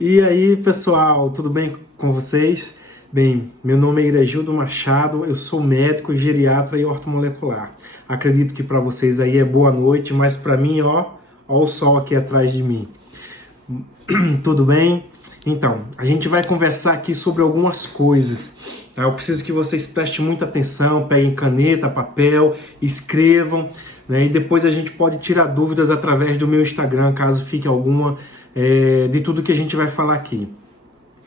E aí, pessoal, tudo bem com vocês? Bem, meu nome é Iregildo Machado, eu sou médico, geriatra e ortomolecular. Acredito que para vocês aí é boa noite, mas para mim, ó o sol aqui atrás de mim. Tudo bem? Então, a gente vai conversar aqui sobre algumas coisas. Tá? Eu preciso que vocês prestem muita atenção, peguem caneta, papel, escrevam, né? E depois a gente pode tirar dúvidas através do meu Instagram, caso fique alguma, de tudo que a gente vai falar aqui.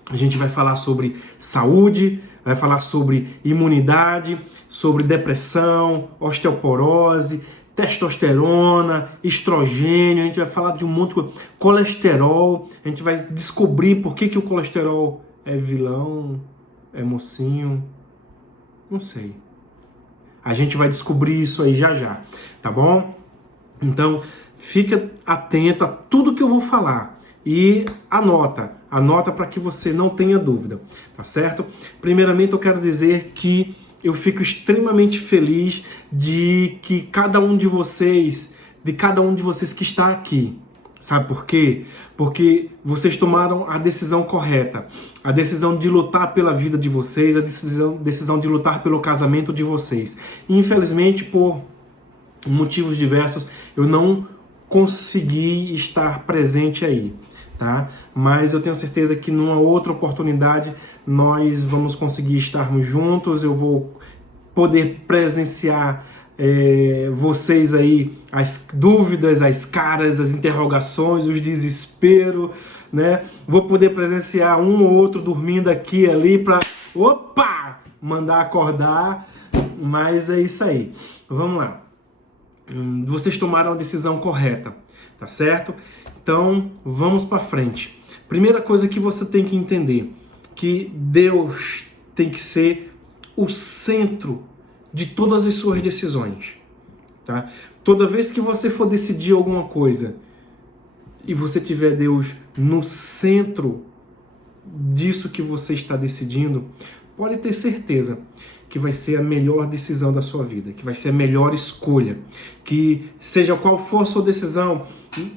A gente vai falar sobre saúde, vai falar sobre imunidade, sobre depressão, osteoporose, testosterona, estrogênio, a gente vai falar de um monte de coisa, colesterol, a gente vai descobrir por que o colesterol é vilão, é mocinho, não sei. A gente vai descobrir isso aí já já, tá bom? Então, fica atento a tudo que eu vou falar e anota para que você não tenha dúvida, tá certo? Primeiramente, eu quero dizer que eu fico extremamente feliz de cada um de vocês que está aqui. Sabe por quê? Porque vocês tomaram a decisão correta, a decisão de lutar pela vida de vocês, a decisão de lutar pelo casamento de vocês. Infelizmente, por motivos diversos, eu não consegui estar presente aí, tá? Mas eu tenho certeza que numa outra oportunidade nós vamos conseguir estarmos juntos, eu vou poder presenciar vocês aí, as dúvidas, as caras, as interrogações, os desesperos, né? Vou poder presenciar um ou outro dormindo aqui e ali para, mandar acordar, mas é isso aí. Vamos lá. Vocês tomaram a decisão correta, tá certo? Então, vamos para frente. Primeira coisa que você tem que entender, que Deus tem que ser o centro de todas as suas decisões, tá? Toda vez que você for decidir alguma coisa e você tiver Deus no centro disso que você está decidindo, pode ter certeza que vai ser a melhor decisão da sua vida, que vai ser a melhor escolha, que seja qual for a sua decisão,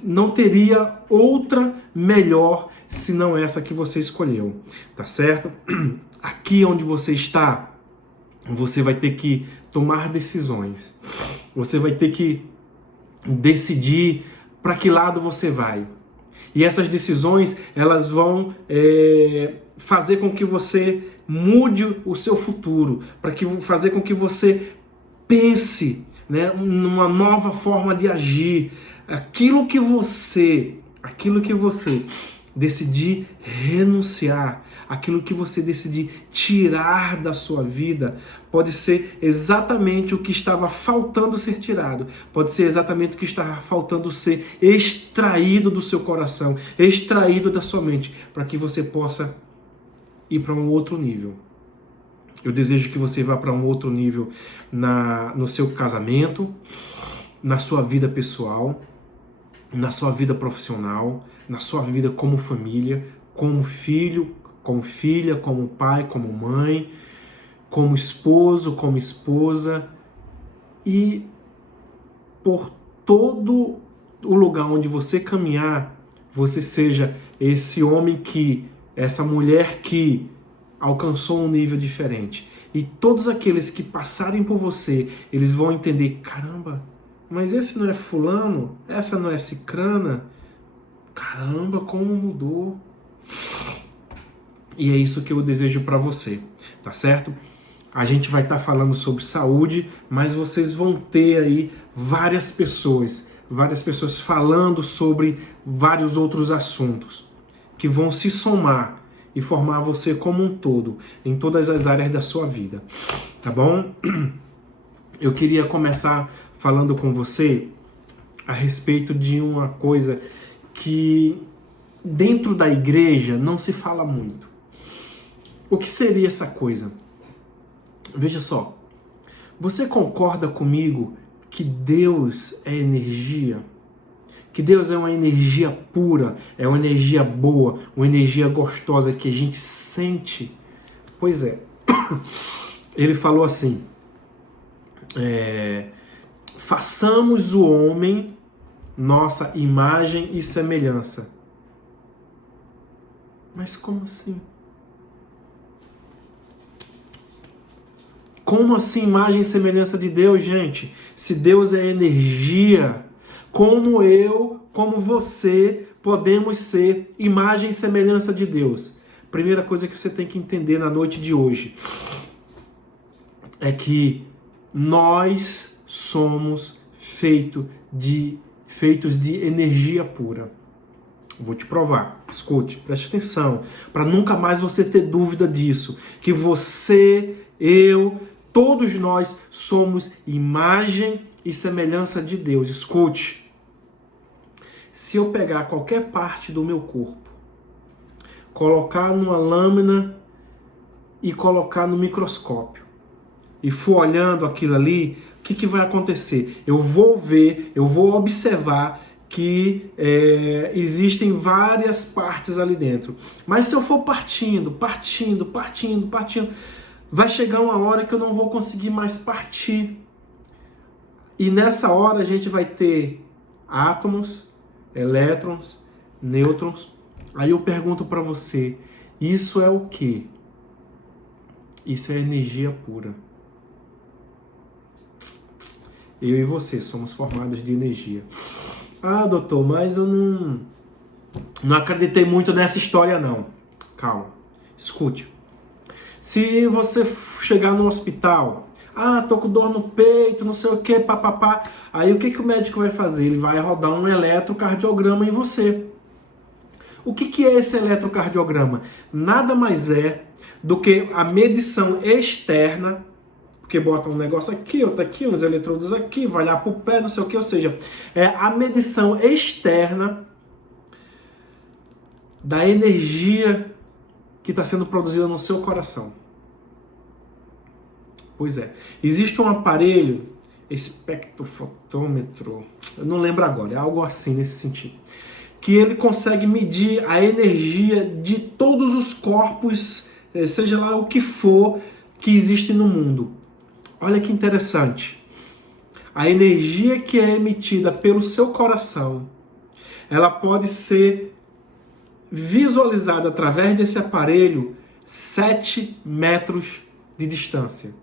não teria outra melhor senão essa que você escolheu, tá certo? Aqui onde você está, você vai ter que tomar decisões, você vai ter que decidir para que lado você vai. E essas decisões, elas vão fazer com que você mude o seu futuro, fazer com que você pense, né, numa nova forma de agir. Aquilo que você decidir renunciar, aquilo que você decidir tirar da sua vida, pode ser exatamente o que estava faltando ser tirado, pode ser exatamente o que estava faltando ser extraído do seu coração, extraído da sua mente, para que você possa ir para um outro nível. Eu desejo que você vá para um outro nível no seu casamento, na sua vida pessoal, na sua vida profissional, na sua vida como família, como filho, como filha, como pai, como mãe, como esposo, como esposa, e por todo o lugar onde você caminhar, você seja esse homem essa mulher que alcançou um nível diferente. E todos aqueles que passarem por você, eles vão entender, caramba, mas esse não é fulano, essa não é cicrana, caramba, como mudou. E é isso que eu desejo para você, tá certo? A gente vai estar falando sobre saúde, mas vocês vão ter aí várias pessoas falando sobre vários outros assuntos que vão se somar e formar você como um todo, em todas as áreas da sua vida, tá bom? Eu queria começar falando com você a respeito de uma coisa que dentro da igreja não se fala muito. O que seria essa coisa? Veja só, você concorda comigo que Deus é energia? Que Deus é uma energia pura, é uma energia boa, uma energia gostosa que a gente sente? Pois é, ele falou assim, façamos o homem nossa imagem e semelhança. Mas como assim? Como assim imagem e semelhança de Deus, gente? Se Deus é energia, como eu, como você, podemos ser imagem e semelhança de Deus? Primeira coisa que você tem que entender na noite de hoje é que nós somos feitos de energia pura. Vou te provar, escute, preste atenção, para nunca mais você ter dúvida disso, que você, eu, todos nós somos imagem e semelhança de Deus. Escute, se eu pegar qualquer parte do meu corpo, colocar numa lâmina e colocar no microscópio, e for olhando aquilo ali, o que vai acontecer? Eu vou ver, eu vou observar que existem várias partes ali dentro. Mas se eu for partindo, vai chegar uma hora que eu não vou conseguir mais partir. E nessa hora a gente vai ter átomos, elétrons, nêutrons. Aí eu pergunto para você, isso é o quê? Isso é energia pura. Eu e você somos formados de energia. Ah, doutor, mas eu não acreditei muito nessa história, não. Calma, escute. Se você chegar no hospital, tô com dor no peito, não sei o que, papapá, aí o que o médico vai fazer? Ele vai rodar um eletrocardiograma em você. O que é esse eletrocardiograma? Nada mais é do que a medição externa, porque bota um negócio aqui, outro aqui, uns eletrodos aqui, vai lá pro pé, não sei o que, ou seja, é a medição externa da energia que está sendo produzida no seu coração. Pois é, existe um aparelho, espectrofotômetro, eu não lembro agora, é algo assim nesse sentido, que ele consegue medir a energia de todos os corpos, seja lá o que for, que existe no mundo. Olha que interessante. A energia que é emitida pelo seu coração, ela pode ser visualizada através desse aparelho 7 metros de distância.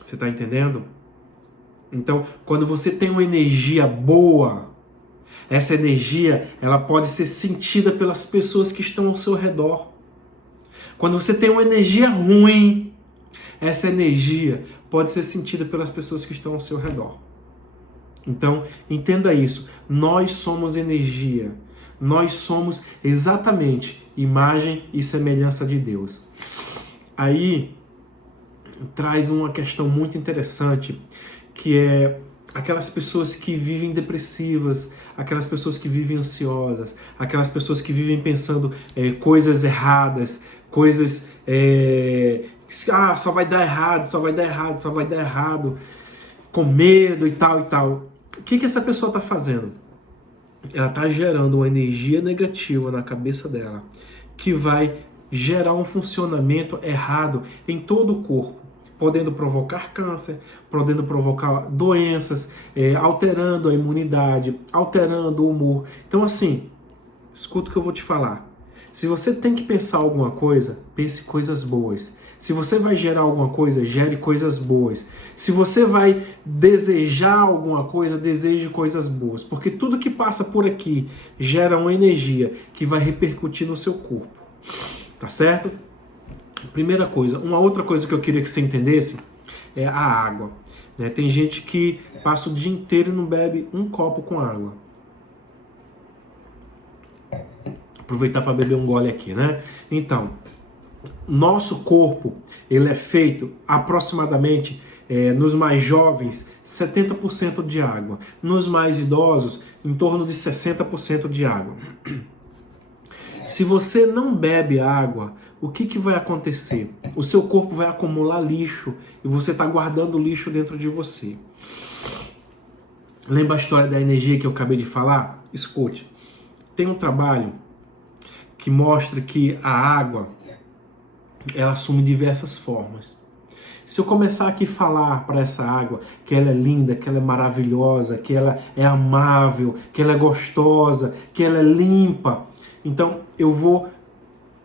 Você está entendendo? Então, quando você tem uma energia boa, essa energia ela pode ser sentida pelas pessoas que estão ao seu redor. Quando você tem uma energia ruim, essa energia pode ser sentida pelas pessoas que estão ao seu redor. Então, entenda isso. Nós somos energia. Nós somos exatamente imagem e semelhança de Deus. Aí, traz uma questão muito interessante, que é aquelas pessoas que vivem depressivas, aquelas pessoas que vivem ansiosas, aquelas pessoas que vivem pensando coisas erradas, coisas... só vai dar errado, com medo e tal e tal. O que essa pessoa está fazendo? Ela está gerando uma energia negativa na cabeça dela, que vai gerar um funcionamento errado em todo o corpo, podendo provocar câncer, podendo provocar doenças, alterando a imunidade, alterando o humor. Então assim, escuta o que eu vou te falar. Se você tem que pensar alguma coisa, pense coisas boas. Se você vai gerar alguma coisa, gere coisas boas. Se você vai desejar alguma coisa, deseje coisas boas. Porque tudo que passa por aqui gera uma energia que vai repercutir no seu corpo. Tá certo? Primeira coisa. Uma outra coisa que eu queria que você entendesse é a água. Né? Tem gente que passa o dia inteiro e não bebe um copo com água. Aproveitar para beber um gole aqui, né? Então, nosso corpo, ele é feito aproximadamente, nos mais jovens, 70% de água. Nos mais idosos, em torno de 60% de água. Se você não bebe água, o que vai acontecer? O seu corpo vai acumular lixo e você está guardando lixo dentro de você. Lembra a história da energia que eu acabei de falar? Escute, tem um trabalho que mostra que a água, ela assume diversas formas. Se eu começar aqui a falar para essa água que ela é linda, que ela é maravilhosa, que ela é amável, que ela é gostosa, que ela é limpa, Então eu vou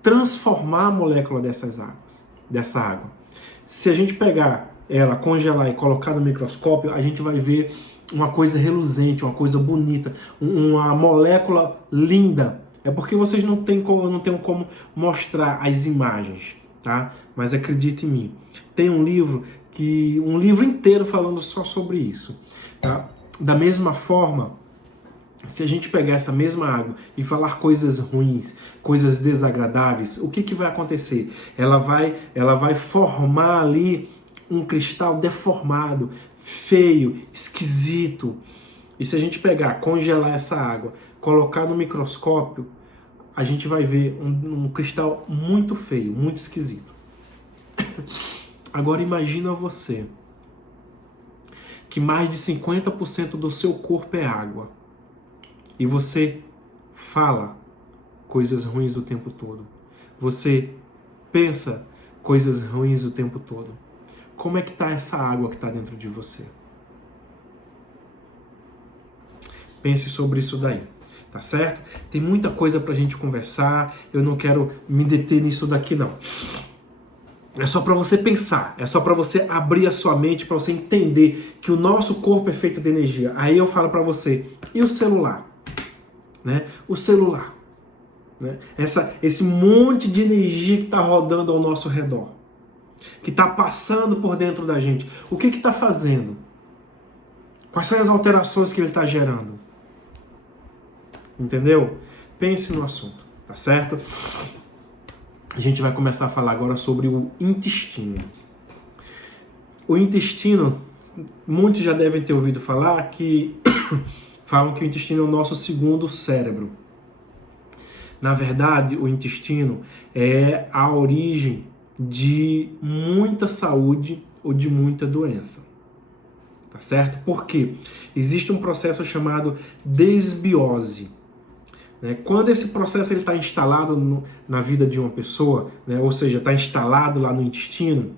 transformar a molécula dessa água. Se a gente pegar ela, congelar e colocar no microscópio, a gente vai ver uma coisa reluzente, uma coisa bonita, uma molécula linda. É porque vocês não têm como mostrar as imagens, tá? Mas acredite em mim. Tem um livro inteiro falando só sobre isso, tá? Da mesma forma, se a gente pegar essa mesma água e falar coisas ruins, coisas desagradáveis, o que vai acontecer? Ela vai formar ali um cristal deformado, feio, esquisito. E se a gente pegar, congelar essa água, colocar no microscópio, a gente vai ver um cristal muito feio, muito esquisito. Agora imagina você que mais de 50% do seu corpo é água. E você fala coisas ruins o tempo todo. Você pensa coisas ruins o tempo todo. Como é que está essa água que está dentro de você? Pense sobre isso daí, tá certo? Tem muita coisa pra gente conversar, eu não quero me deter nisso daqui não. É só para você pensar, é só para você abrir a sua mente, para você entender que o nosso corpo é feito de energia. Aí eu falo para você, e o celular? Né? O celular, né? Esse monte de energia que está rodando ao nosso redor, que está passando por dentro da gente, o que está fazendo? Quais são as alterações que ele está gerando? Entendeu? Pense no assunto, tá certo? A gente vai começar a falar agora sobre o intestino. O intestino, muitos já devem ter ouvido falar que falam que o intestino é o nosso segundo cérebro. Na verdade, o intestino é a origem de muita saúde ou de muita doença. Tá certo? Por quê? Existe um processo chamado desbiose. Quando esse processo está instalado na vida de uma pessoa, né, ou seja, está instalado lá no intestino,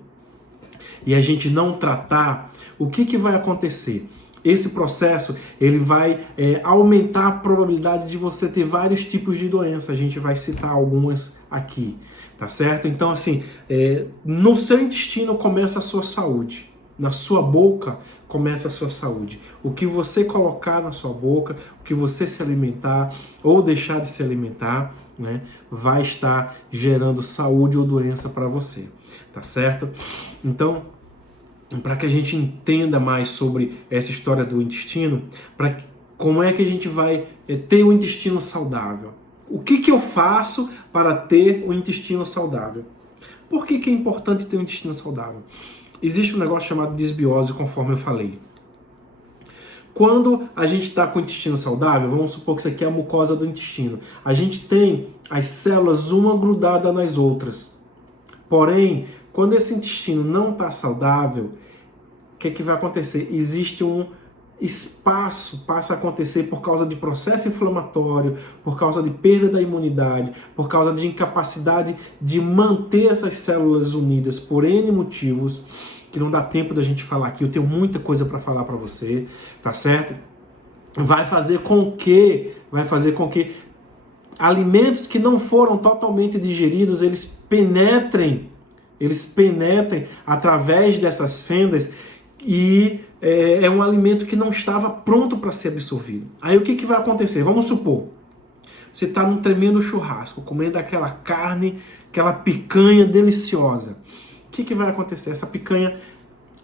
e a gente não tratar, o que vai acontecer? Esse processo ele vai aumentar a probabilidade de você ter vários tipos de doença. A gente vai citar algumas aqui, tá certo? Então, assim, no seu intestino começa a sua saúde. Na sua boca começa a sua saúde. O que você colocar na sua boca, o que você se alimentar ou deixar de se alimentar, né, vai estar gerando saúde ou doença para você, tá certo? Então, para que a gente entenda mais sobre essa história do intestino, como é que a gente vai ter um intestino saudável? O que eu faço para ter um intestino saudável? Por que é importante ter um intestino saudável? Existe um negócio chamado desbiose, conforme eu falei. Quando a gente está com o intestino saudável, vamos supor que isso aqui é a mucosa do intestino. A gente tem as células uma grudada nas outras. Porém, quando esse intestino não está saudável, o que vai acontecer? Existe um espaço, passa a acontecer por causa de processo inflamatório, por causa de perda da imunidade, por causa de incapacidade de manter essas células unidas por N motivos, que não dá tempo da gente falar aqui. Eu tenho muita coisa para falar para você, tá certo? Vai fazer com que alimentos que não foram totalmente digeridos, eles penetrem através dessas fendas e é um alimento que não estava pronto para ser absorvido. Aí o que vai acontecer? Vamos supor, você está num tremendo churrasco, comendo aquela carne, aquela picanha deliciosa. O que vai acontecer? Essa picanha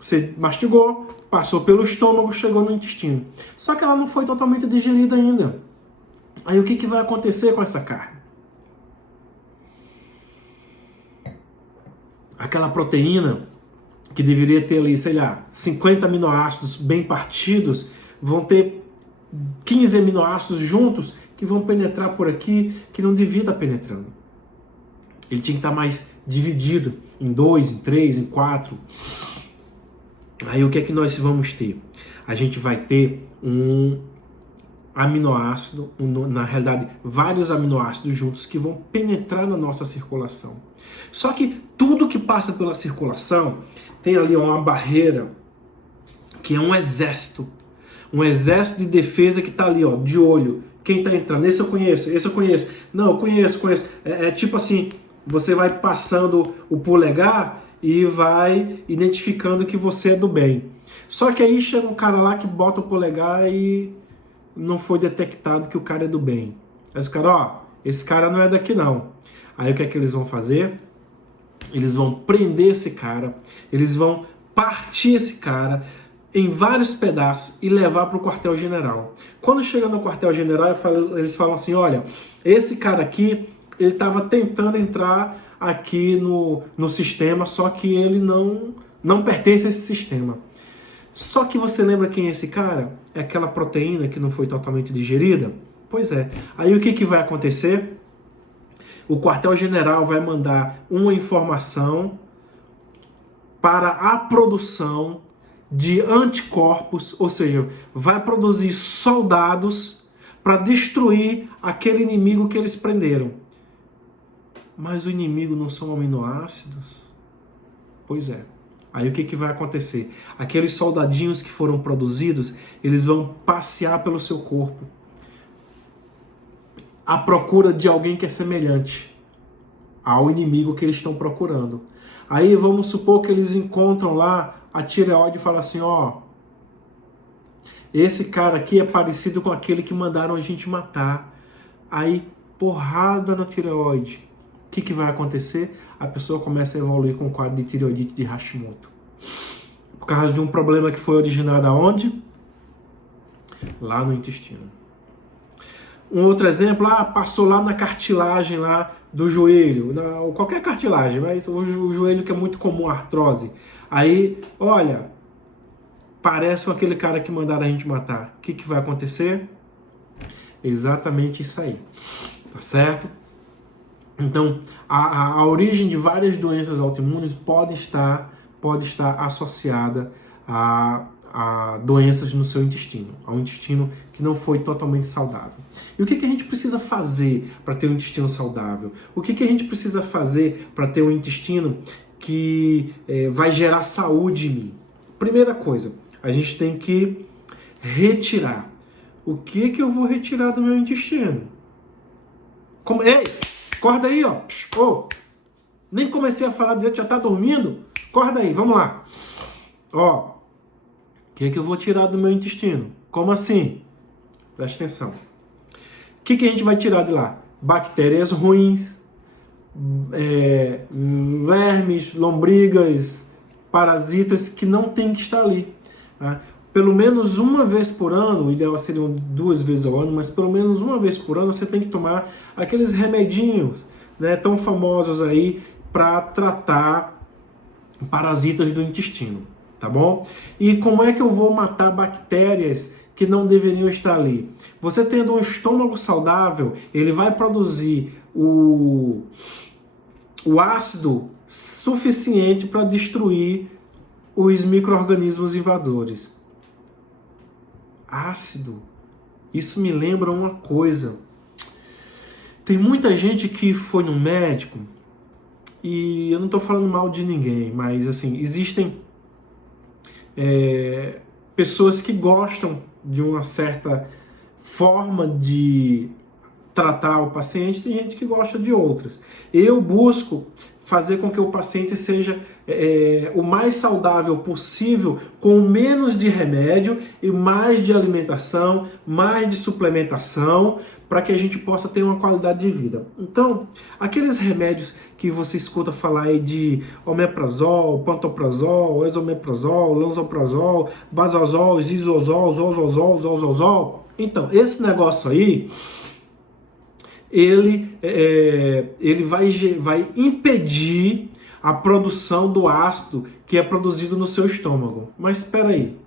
você mastigou, passou pelo estômago, chegou no intestino. Só que ela não foi totalmente digerida ainda. Aí o que vai acontecer com essa carne? Aquela proteína que deveria ter ali, 50 aminoácidos bem partidos, vão ter 15 aminoácidos juntos que vão penetrar por aqui, que não devia estar penetrando. Ele tinha que estar mais dividido em 2, em 3, em 4. Aí o que é que nós vamos ter? A gente vai ter um aminoácido, na realidade, vários aminoácidos juntos que vão penetrar na nossa circulação. Só que tudo que passa pela circulação tem ali uma barreira, que é um exército de defesa que está ali, de olho, Quem está entrando? Esse eu conheço, esse eu conheço. Não, eu conheço. É tipo assim, você vai passando o polegar e vai identificando que você é do bem. Só que aí chega um cara lá que bota o polegar e não foi detectado que o cara é do bem. Aí os caras, ó, esse cara não é daqui não. Aí o que é que eles vão fazer? Eles vão prender esse cara, eles vão partir esse cara em vários pedaços e levar para o quartel-general. Quando chega no quartel-general, eles falam assim, olha, esse cara aqui, ele estava tentando entrar aqui no sistema, só que ele não pertence a esse sistema. Só que você lembra quem é esse cara? É aquela proteína que não foi totalmente digerida? Pois é. Aí o que vai acontecer? O quartel-general vai mandar uma informação para a produção de anticorpos, ou seja, vai produzir soldados para destruir aquele inimigo que eles prenderam. Mas o inimigo não são aminoácidos? Pois é. Aí o que vai acontecer? Aqueles soldadinhos que foram produzidos, eles vão passear pelo seu corpo à procura de alguém que é semelhante ao inimigo que eles estão procurando. Aí vamos supor que eles encontram lá a tireoide e falam assim, ó, esse cara aqui é parecido com aquele que mandaram a gente matar. Aí, porrada na tireoide. O que vai acontecer? A pessoa começa a evoluir com um quadro de tireoidite de Hashimoto. Por causa de um problema que foi originado aonde? Lá no intestino. Um outro exemplo, passou lá na cartilagem lá do joelho, qualquer cartilagem, mas o joelho que é muito comum, a artrose. Aí, olha, parece com aquele cara que mandaram a gente matar. O que vai acontecer? Exatamente isso aí, tá certo? Então, a origem de várias doenças autoimunes pode estar associada a doenças no seu intestino, ao intestino que não foi totalmente saudável. E o que a gente precisa fazer para ter um intestino saudável? O que a gente precisa fazer para ter um intestino que vai gerar saúde em mim? Primeira coisa, a gente tem que retirar. O que eu vou retirar do meu intestino? Ei, acorda aí, ó. Oh, nem comecei a falar direito, já tá dormindo? Acorda aí, vamos lá. Ó, o que eu vou tirar do meu intestino? Como assim? Presta atenção. O que a gente vai tirar de lá? Bactérias ruins, vermes, lombrigas, parasitas que não tem que estar ali. Tá? Pelo menos uma vez por ano, o ideal seriam 2 vezes ao ano, mas pelo menos uma vez por ano você tem que tomar aqueles remedinhos, né, tão famosos aí para tratar parasitas do intestino, tá bom? E como é que eu vou matar bactérias que não deveriam estar ali? Você tendo um estômago saudável, ele vai produzir o ácido suficiente para destruir os micro-organismos invasores. Ácido. Isso me lembra uma coisa. Tem muita gente que foi no médico, e eu não estou falando mal de ninguém, mas assim, existem pessoas que gostam de uma certa forma de tratar o paciente, tem gente que gosta de outras. Eu busco fazer com que o paciente seja o mais saudável possível, com menos de remédio e mais de alimentação, mais de suplementação, para que a gente possa ter uma qualidade de vida. Então, aqueles remédios que você escuta falar aí de omeprazol, pantoprazol, esomeprazol, lansoprazol, basazol, zisozol, zozozol, zozozol. Então, esse negócio aí, ele vai impedir a produção do ácido que é produzido no seu estômago. Mas espera aí,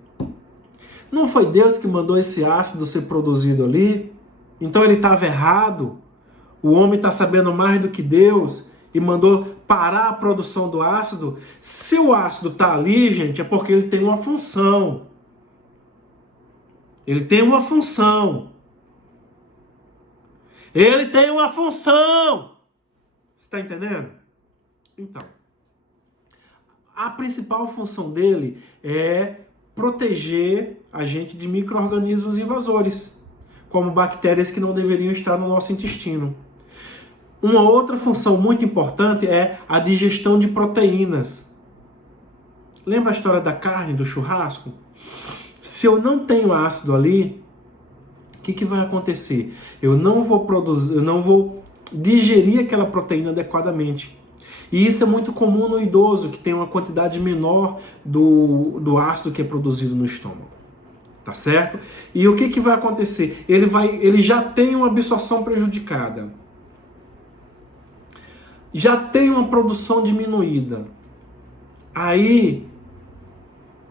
não foi Deus que mandou esse ácido ser produzido ali? Então ele estava errado? O homem está sabendo mais do que Deus e mandou parar a produção do ácido? Se o ácido está ali, gente, é porque ele tem uma função. Ele tem uma função. Ele tem uma função! Você está entendendo? Então, a principal função dele é proteger a gente de micro-organismos invasores. como bactérias que não deveriam estar no nosso intestino. Uma outra função muito importante é a digestão de proteínas. Lembra a história da carne, do churrasco? Se eu não tenho ácido ali, o que vai acontecer? Eu não vou digerir aquela proteína adequadamente. E isso é muito comum no idoso, que tem uma quantidade menor do ácido que é produzido no estômago. Tá certo? E o que vai acontecer? Ele já tem uma absorção prejudicada. Já tem uma produção diminuída. Aí,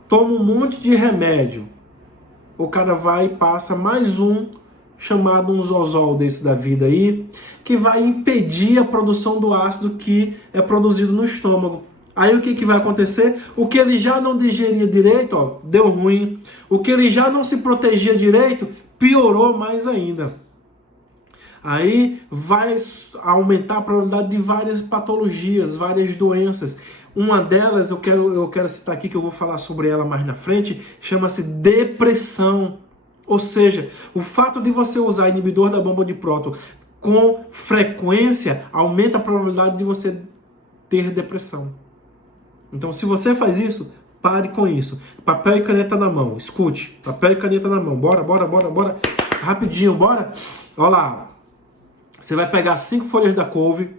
toma um monte de remédio. O cara vai e passa mais um, chamado um Zozol desse da vida aí, que vai impedir a produção do ácido que é produzido no estômago. Aí o que vai acontecer? O que ele já não digeria direito, ó, deu ruim. O que ele já não se protegia direito, piorou mais ainda. Aí vai aumentar a probabilidade de várias patologias, várias doenças. Uma delas, eu quero citar aqui, que eu vou falar sobre ela mais na frente, chama-se depressão. Ou seja, o fato de você usar inibidor da bomba de próton com frequência aumenta a probabilidade de você ter depressão. Então, se você faz isso, pare com isso. Papel e caneta na mão, escute. Papel e caneta na mão, bora. Rapidinho, bora. Olha lá. Você vai pegar 5 folhas da couve,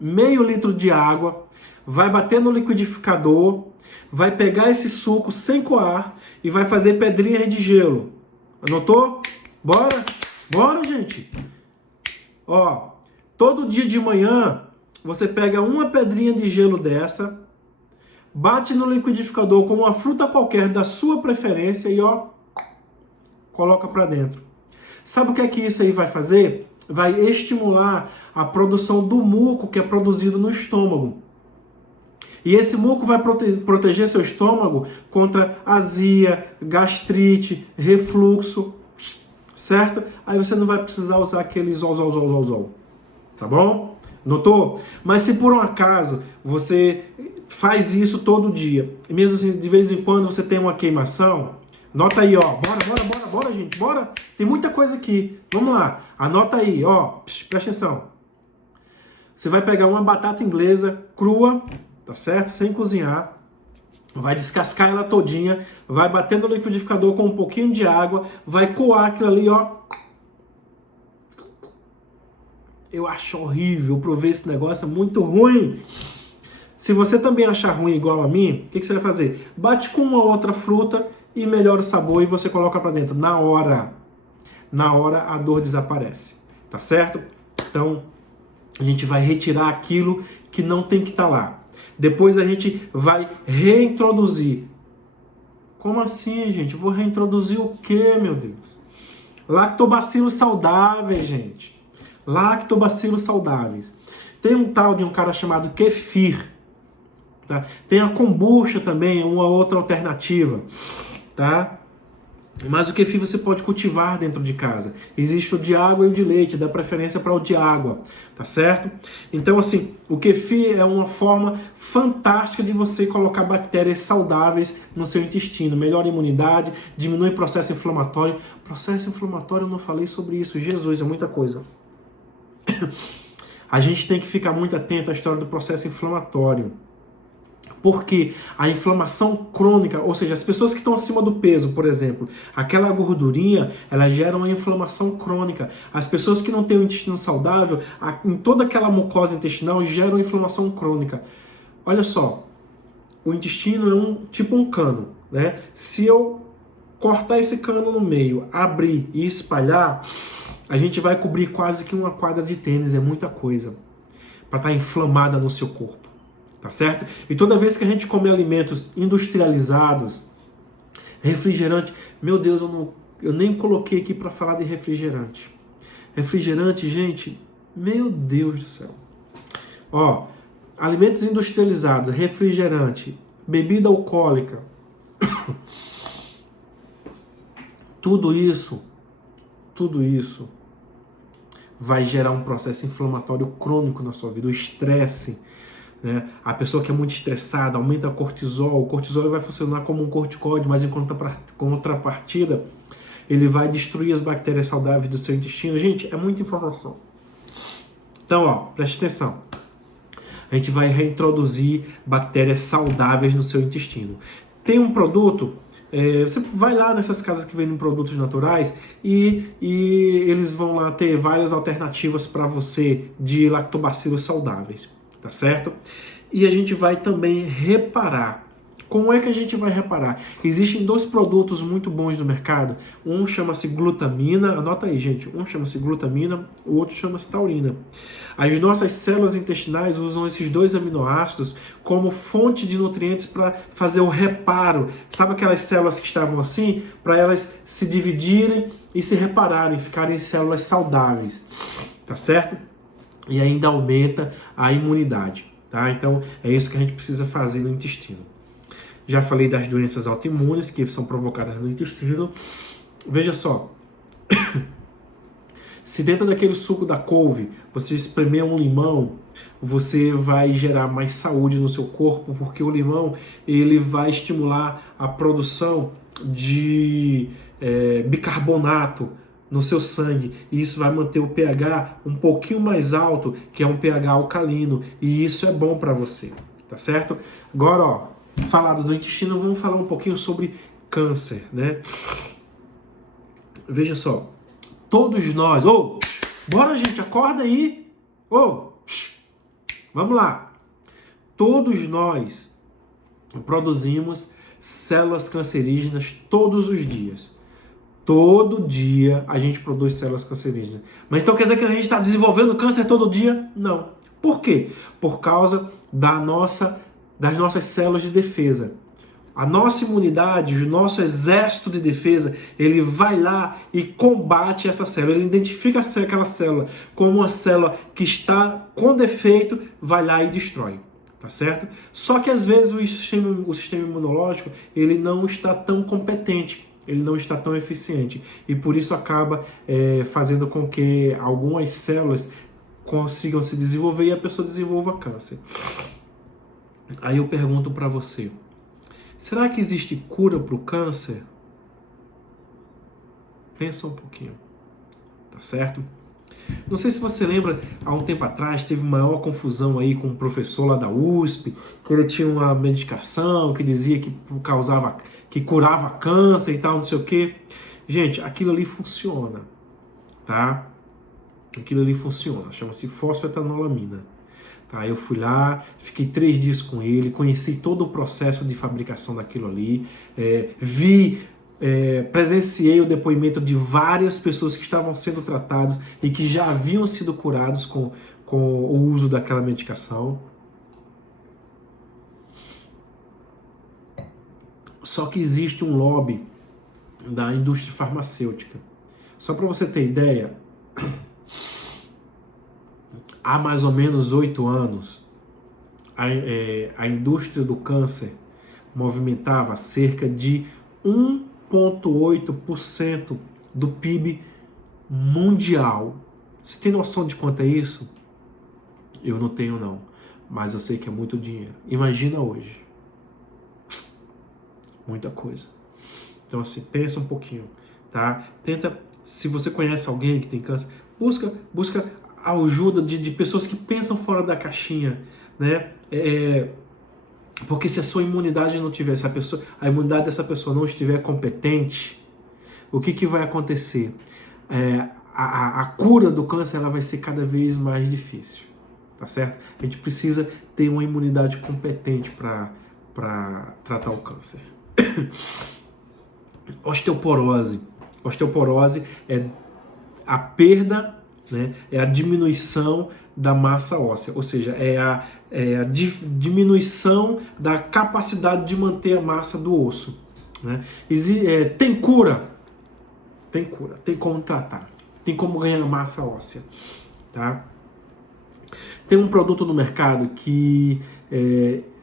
meio litro de água, vai bater no liquidificador, vai pegar esse suco sem coar e vai fazer pedrinhas de gelo. Anotou? Bora? Bora, gente! Ó, todo dia de manhã, você pega uma pedrinha de gelo dessa, bate no liquidificador com uma fruta qualquer da sua preferência e, ó, coloca pra dentro. Sabe o que é que isso aí vai fazer? Vai estimular a produção do muco que é produzido no estômago. E esse muco vai proteger seu estômago contra azia, gastrite, refluxo, certo? Aí você não vai precisar usar aquele zol, tá bom? Notou? Mas se por um acaso você faz isso todo dia, e mesmo assim de vez em quando você tem uma queimação, anota aí, ó, bora, gente, bora. Tem muita coisa aqui, vamos lá, anota aí, ó, presta atenção. Você vai pegar uma batata inglesa crua, tá certo? Sem cozinhar, vai descascar ela todinha, vai bater no liquidificador com um pouquinho de água, vai coar aquilo ali, ó. Eu acho horrível, provei esse negócio, é muito ruim. Se você também achar ruim igual a mim, o que você vai fazer? Bate com uma outra fruta e melhora o sabor e você coloca pra dentro. Na hora a dor desaparece, tá certo? Então, a gente vai retirar aquilo que não tem que estar lá. Depois a gente vai reintroduzir. Como assim, gente? Eu vou reintroduzir o quê, meu Deus? Lactobacilos saudáveis, gente. Lactobacilos saudáveis. Tem um tal de um cara chamado kefir. Tá? Tem a kombucha também, uma outra alternativa. Tá? Mas o kefir você pode cultivar dentro de casa. Existe o de água e o de leite, dá preferência para o de água, tá certo? Então, assim, o kefir é uma forma fantástica de você colocar bactérias saudáveis no seu intestino. Melhora a imunidade, diminui o processo inflamatório. Processo inflamatório, eu não falei sobre isso. Jesus, é muita coisa. A gente tem que ficar muito atento à história do processo inflamatório. Porque a inflamação crônica, ou seja, as pessoas que estão acima do peso, por exemplo, aquela gordurinha, ela gera uma inflamação crônica. As pessoas que não têm um intestino saudável, em toda aquela mucosa intestinal, geram inflamação crônica. Olha só, o intestino é tipo um cano, né? Se eu cortar esse cano no meio, abrir e espalhar, a gente vai cobrir quase que uma quadra de tênis, é muita coisa, para estar inflamada no seu corpo. Tá certo? E toda vez que a gente come alimentos industrializados, refrigerante, meu Deus, eu nem coloquei aqui para falar de refrigerante. Refrigerante, gente, meu Deus do céu. Ó, alimentos industrializados, refrigerante, bebida alcoólica, tudo isso vai gerar um processo inflamatório crônico na sua vida, o estresse. Né? A pessoa que é muito estressada, aumenta o cortisol vai funcionar como um corticoide, mas em contrapartida, ele vai destruir as bactérias saudáveis do seu intestino. Gente, é muita informação. Então, ó, preste atenção. A gente vai reintroduzir bactérias saudáveis no seu intestino. Tem um produto, você vai lá nessas casas que vendem produtos naturais e eles vão lá ter várias alternativas para você de lactobacilos saudáveis, tá certo? E a gente vai também reparar. Como é que a gente vai reparar? Existem 2 produtos muito bons no mercado. Um chama-se glutamina, anota aí, gente. Um chama-se glutamina, o outro chama-se taurina. As nossas células intestinais usam esses 2 aminoácidos como fonte de nutrientes para fazer o reparo. Sabe aquelas células que estavam assim? Para elas se dividirem e se repararem, ficarem células saudáveis. Tá certo? E ainda aumenta a imunidade. Tá? Então, é isso que a gente precisa fazer no intestino. Já falei das doenças autoimunes que são provocadas no intestino. Veja só, se dentro daquele suco da couve você espremer um limão, você vai gerar mais saúde no seu corpo, porque o limão ele vai estimular a produção de bicarbonato no seu sangue, e isso vai manter o pH um pouquinho mais alto, que é um pH alcalino, e isso é bom para você, tá certo? Agora, ó, falado do intestino, vamos falar um pouquinho sobre câncer, né? Veja só, todos nós... Bora, gente, acorda aí! Vamos lá! Todos nós produzimos células cancerígenas todos os dias. Todo dia a gente produz células cancerígenas. Mas então quer dizer que a gente está desenvolvendo câncer todo dia? Não. Por quê? Por causa das nossas células de defesa. A nossa imunidade, o nosso exército de defesa, ele vai lá e combate essa célula. Ele identifica aquela célula como uma célula que está com defeito, vai lá e destrói. Tá certo? Só que às vezes o sistema imunológico ele não está tão competente, ele não está tão eficiente. E por isso acaba fazendo com que algumas células consigam se desenvolver e a pessoa desenvolva câncer. Aí eu pergunto para você, será que existe cura para o câncer? Pensa um pouquinho, tá certo? Não sei se você lembra, há um tempo atrás teve maior confusão aí com um professor lá da USP, que ele tinha uma medicação que dizia que curava câncer e tal, não sei o quê. Gente, aquilo ali funciona, tá? Aquilo ali funciona, chama-se fosfetanolamina. Tá, eu fui lá, fiquei 3 dias com ele, conheci todo o processo de fabricação daquilo ali, presenciei o depoimento de várias pessoas que estavam sendo tratadas e que já haviam sido curados com o uso daquela medicação. Só que existe um lobby da indústria farmacêutica. Só para você ter ideia, há mais ou menos 8 anos, a indústria do câncer movimentava cerca de 1,8% do PIB mundial. Você tem noção de quanto é isso? Eu não tenho não, mas eu sei que é muito dinheiro. Imagina hoje. Muita coisa. Então assim, pensa um pouquinho, tá? Tenta, se você conhece alguém que tem câncer, busca a ajuda de pessoas que pensam fora da caixinha, né? Porque se a sua imunidade não tiver, a imunidade dessa pessoa não estiver competente, o que vai acontecer? A cura do câncer ela vai ser cada vez mais difícil, tá certo? A gente precisa ter uma imunidade competente para tratar o câncer. Osteoporose. Osteoporose é a perda, né? É a diminuição da massa óssea, ou seja, é a diminuição da capacidade de manter a massa do osso, né? Tem cura? Tem cura, tem como tratar, tem como ganhar massa óssea, tá? Tem um produto no mercado que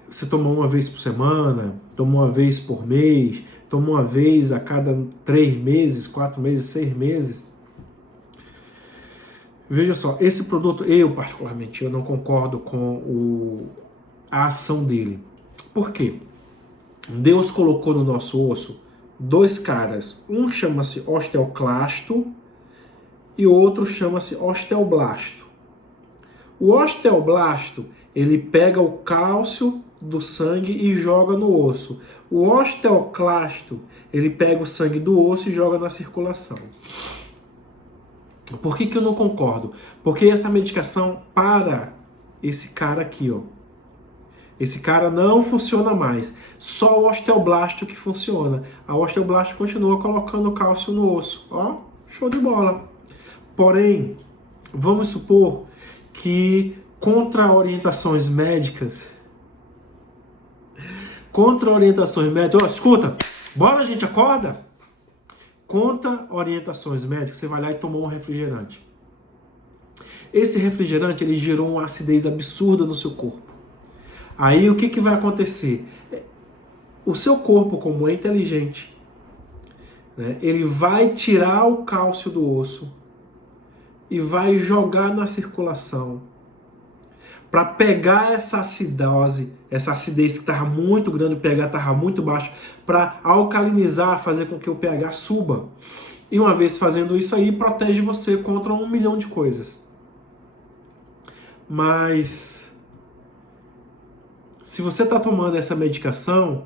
você toma uma vez por semana, toma uma vez por mês, toma uma vez a cada 3 meses, 4 meses, 6 meses. Veja só, esse produto, eu particularmente, eu não concordo com a ação dele. Por quê? Deus colocou no nosso osso dois caras. Um chama-se osteoclasto e o outro chama-se osteoblasto. O osteoblasto, ele pega o cálcio do sangue e joga no osso. O osteoclasto, ele pega o sangue do osso e joga na circulação. Por que eu não concordo? Porque essa medicação para esse cara aqui, ó. Esse cara não funciona mais. Só o osteoblasto que funciona. A osteoblasto continua colocando cálcio no osso. Ó, show de bola. Porém, vamos supor que contra orientações médicas, ó, escuta, bora gente, acorda? Contra orientações médicas, você vai lá e tomou um refrigerante. Esse refrigerante, ele gerou uma acidez absurda no seu corpo. Aí o que vai acontecer? O seu corpo, como é inteligente, né, ele vai tirar o cálcio do osso e vai jogar na circulação para pegar essa acidose, essa acidez que estava muito grande, o pH estava muito baixo, para alcalinizar, fazer com que o pH suba. E uma vez fazendo isso aí, protege você contra 1 milhão de coisas. Mas se você está tomando essa medicação,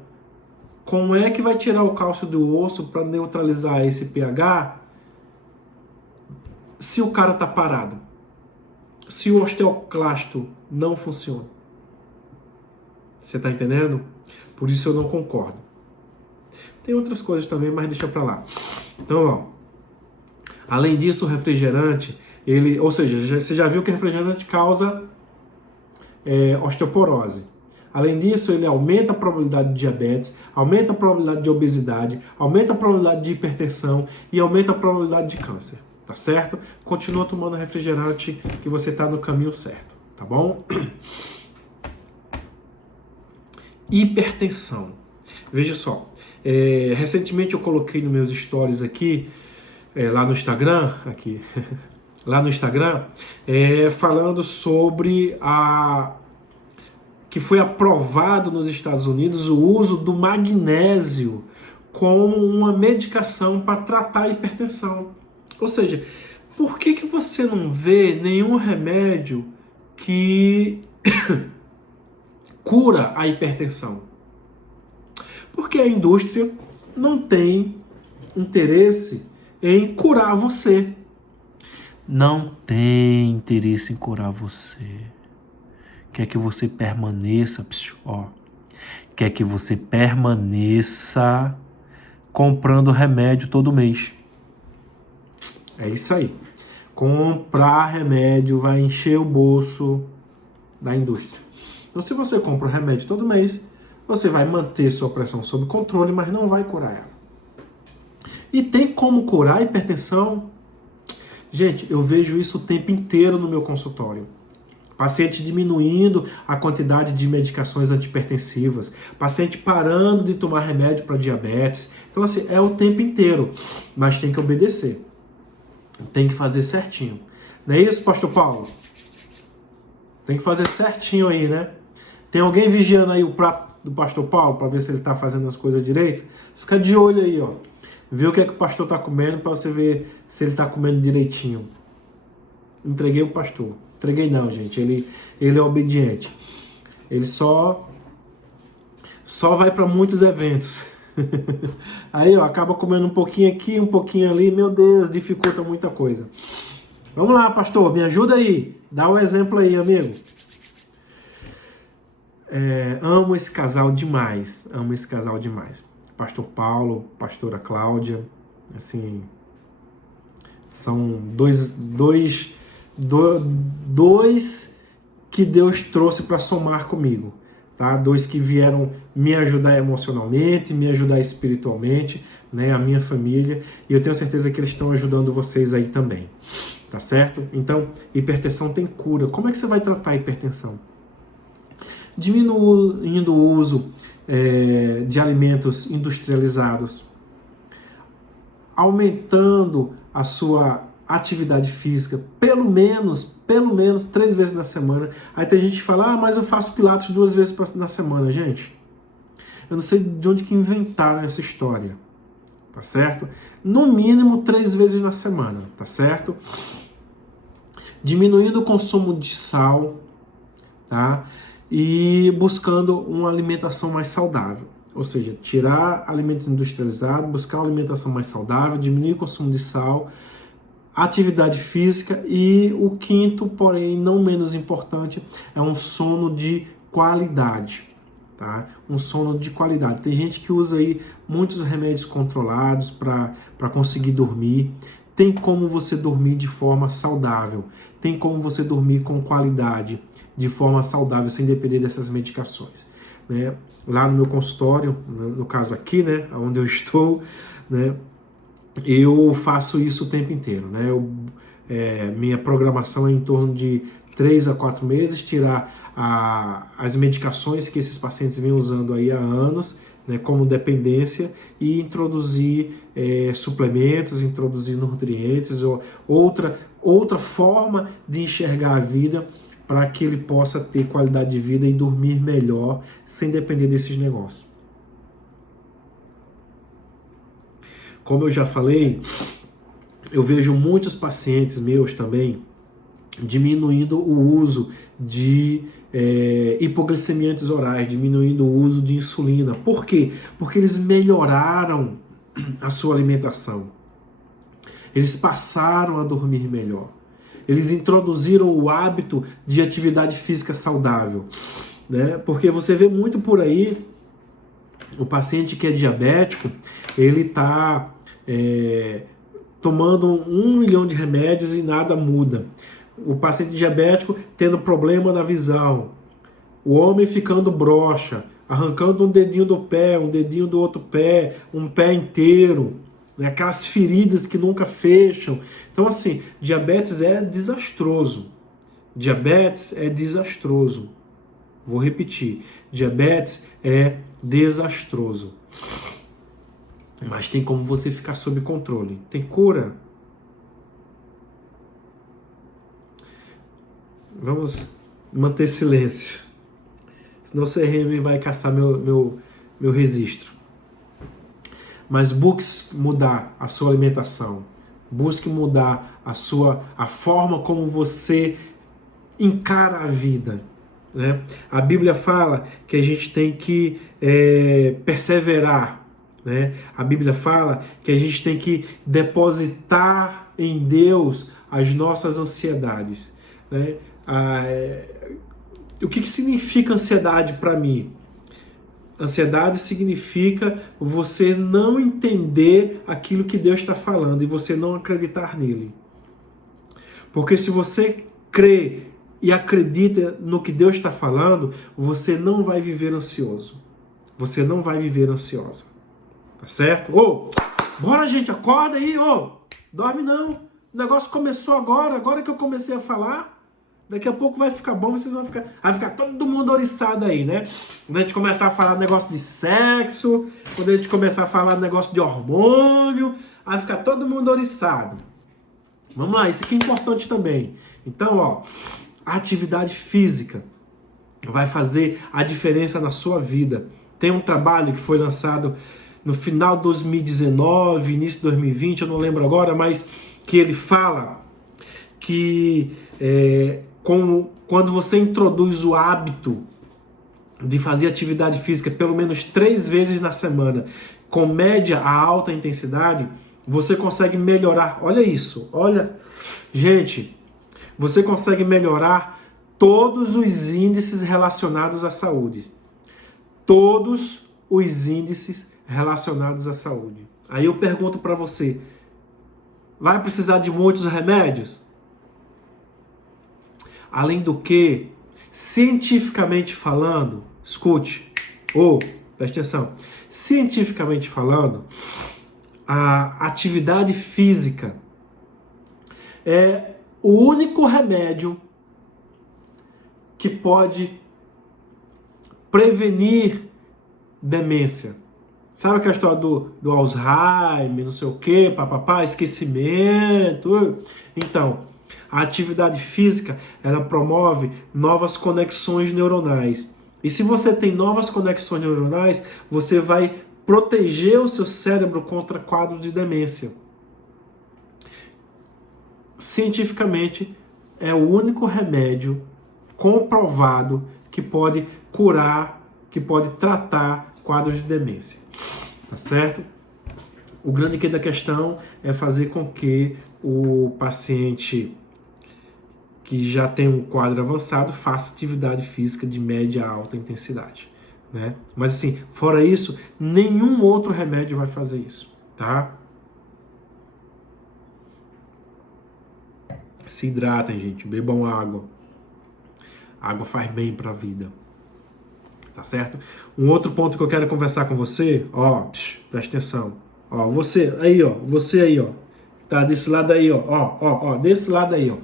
como é que vai tirar o cálcio do osso para neutralizar esse pH se o cara está parado? Se o osteoclasto não funciona? Você está entendendo? Por isso eu não concordo. Tem outras coisas também, mas deixa para lá. Então, ó, além disso, o refrigerante, ou seja, você já viu que o refrigerante causa osteoporose. Além disso, ele aumenta a probabilidade de diabetes, aumenta a probabilidade de obesidade, aumenta a probabilidade de hipertensão e aumenta a probabilidade de câncer. Tá certo? Continua tomando refrigerante que você está no caminho certo. Tá bom? Hipertensão. Veja só. Recentemente eu coloquei nos meus stories aqui, lá no Instagram, falando sobre que foi aprovado nos Estados Unidos o uso do magnésio como uma medicação para tratar a hipertensão. Ou seja, por que você não vê nenhum remédio que cura a hipertensão? Porque a indústria não tem interesse em curar você. Não tem interesse em curar você. Quer que você permaneça, quer que você permaneça comprando remédio todo mês. É isso aí. Comprar remédio vai encher o bolso da indústria. Então, se você compra o remédio todo mês, você vai manter sua pressão sob controle, mas não vai curar ela. E tem como curar a hipertensão? Gente, eu vejo isso o tempo inteiro no meu consultório. Paciente diminuindo a quantidade de medicações antihipertensivas, paciente parando de tomar remédio para diabetes. Então, assim, é o tempo inteiro, mas tem que obedecer. Tem que fazer certinho. Não é isso, pastor Paulo? Tem que fazer certinho aí, né? Tem alguém vigiando aí o prato do pastor Paulo para ver se ele está fazendo as coisas direito? Fica de olho aí, ó. Vê o que é que o pastor está comendo para você ver se ele está comendo direitinho. Entreguei o pastor. Entreguei não, gente. Ele é obediente. Ele só vai para muitos eventos. Aí, ó, acaba comendo um pouquinho aqui, um pouquinho ali. Meu Deus, dificulta muita coisa. Vamos lá, pastor, me ajuda aí. Dá um exemplo aí, amigo. Amo esse casal demais. Amo esse casal demais. Pastor Paulo, pastora Cláudia. Assim, são dois que Deus trouxe para somar comigo. Tá? 2 que vieram me ajudar emocionalmente, me ajudar espiritualmente, né? A minha família. E eu tenho certeza que eles estão ajudando vocês aí também. Tá certo? Então, hipertensão tem cura. Como é que você vai tratar a hipertensão? Diminuindo o uso de alimentos industrializados. Aumentando a sua atividade física, pelo menos 3 vezes na semana. Aí tem gente que fala, mas eu faço pilates 2 vezes na semana. Gente, eu não sei de onde que inventaram essa história. tá certo? No mínimo 3 vezes na semana, tá certo? Diminuindo o consumo de sal, tá? E buscando uma alimentação mais saudável. Ou seja, tirar alimentos industrializados, buscar uma alimentação mais saudável, diminuir o consumo de sal, atividade física e o quinto, porém não menos importante, é um sono de qualidade, tá? Um sono de qualidade. Tem gente que usa aí muitos remédios controlados para conseguir dormir. Tem como você dormir de forma saudável, tem como você dormir com qualidade, de forma saudável, sem depender dessas medicações, né? Lá no meu consultório, no caso aqui, né, onde eu estou, né, eu faço isso o tempo inteiro, né? Minha programação é em torno de 3 a 4 meses, tirar as medicações que esses pacientes vêm usando aí há anos, né, como dependência, e introduzir suplementos, introduzir nutrientes, ou outra forma de enxergar a vida para que ele possa ter qualidade de vida e dormir melhor, sem depender desses negócios. Como eu já falei, eu vejo muitos pacientes meus também diminuindo o uso de hipoglicemiantes orais, diminuindo o uso de insulina. Por quê? Porque eles melhoraram a sua alimentação. Eles passaram a dormir melhor. Eles introduziram o hábito de atividade física saudável, né? Porque você vê muito por aí o paciente que é diabético, ele está tomando 1 milhão de remédios e nada muda. O paciente diabético tendo problema na visão, o homem ficando broxa, arrancando um dedinho do pé, um dedinho do outro pé, um pé inteiro, né? Aquelas feridas que nunca fecham. Então, assim, diabetes é desastroso. Diabetes é desastroso. Vou repetir, diabetes é desastroso. Mas tem como você ficar sob controle. Tem cura. Vamos manter silêncio. Senão o CRM vai caçar meu registro. Mas busque mudar a sua alimentação. Busque mudar a forma como você encara a vida, né? A Bíblia fala que a gente tem que perseverar, né? A Bíblia fala que a gente tem que depositar em Deus as nossas ansiedades, né? O que significa ansiedade para mim? Ansiedade significa você não entender aquilo que Deus está falando e você não acreditar nele. Porque se você crê e acredita no que Deus está falando, você não vai viver ansioso. Você não vai viver ansiosa. Tá certo? Bora, gente, acorda aí, dorme não. O negócio começou agora que eu comecei a falar. Daqui a pouco vai ficar bom, vocês vão ficar... Vai ficar todo mundo oriçado aí, né? Quando a gente começar a falar negócio de sexo, quando a gente começar a falar negócio de hormônio, vai ficar todo mundo oriçado. Vamos lá, isso aqui é importante também. Então, a atividade física vai fazer a diferença na sua vida. Tem um trabalho que foi lançado no final de 2019, início de 2020, eu não lembro agora, mas que ele fala que quando você introduz o hábito de fazer atividade física pelo menos 3 vezes na semana, com média a alta intensidade, você consegue melhorar. Olha isso, olha, gente, você consegue melhorar todos os índices relacionados à saúde. Todos os índices relacionados à saúde. Aí eu pergunto para você, vai precisar de muitos remédios? Além do que, cientificamente falando, escute, preste atenção, cientificamente falando, a atividade física é o único remédio que pode prevenir demência. Sabe aquela história do Alzheimer, não sei o quê, papapá, esquecimento? Então, a atividade física, ela promove novas conexões neuronais. E se você tem novas conexões neuronais, você vai proteger o seu cérebro contra quadro de demência. Cientificamente, é o único remédio comprovado que pode curar, que pode tratar quadros de demência. Tá certo? O grande que da questão é fazer com que o paciente que já tem um quadro avançado faça atividade física de média a alta intensidade, né? Mas assim, fora isso, nenhum outro remédio vai fazer isso, tá? Se hidratem, gente, bebam água. Água faz bem para a vida, tá certo? Um outro ponto que eu quero conversar com você, ó, presta atenção. Ó, você aí, ó, tá desse lado aí, ó, desse lado aí, ó.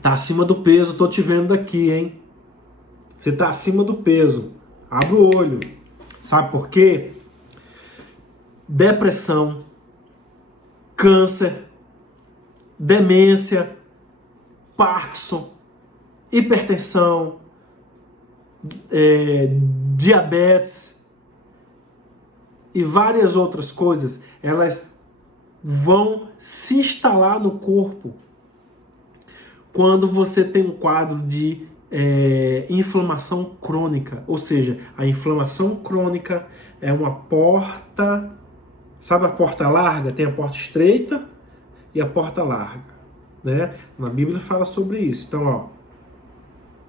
Tá acima do peso, tô te vendo daqui, hein? Você tá acima do peso. Abre o olho. Sabe por quê? Depressão, câncer, demência, Parkinson, hipertensão, diabetes e várias outras coisas, elas vão se instalar no corpo quando você tem um quadro de inflamação crônica. Ou seja, a inflamação crônica é uma porta, sabe a porta larga? Tem a porta estreita e a porta larga, né? Na Bíblia fala sobre isso. Então, ó,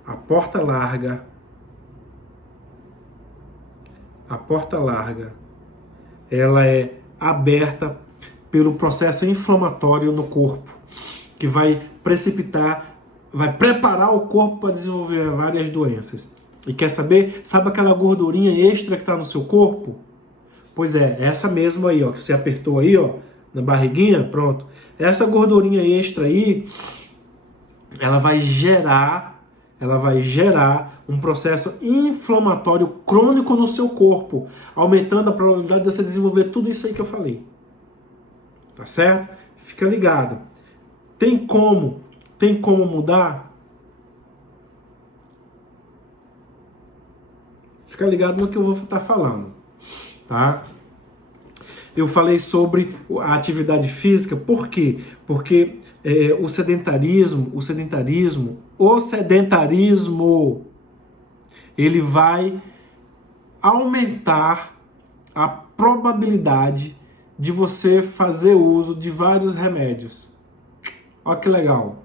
a porta larga, ela é aberta pelo processo inflamatório no corpo, que vai precipitar, vai preparar o corpo para desenvolver várias doenças. E quer saber? Sabe aquela gordurinha extra que está no seu corpo? Pois é, essa mesma aí, ó, que você apertou aí, ó, na barriguinha, pronto. Essa gordurinha extra aí, ela vai gerar um processo inflamatório crônico no seu corpo, aumentando a probabilidade de você desenvolver tudo isso aí que eu falei. Tá certo? Fica ligado. Tem como mudar? Fica ligado no que eu vou estar falando, tá? Eu falei sobre a atividade física, por quê? Porque o sedentarismo, ele vai aumentar a probabilidade de você fazer uso de vários remédios. Olha que legal.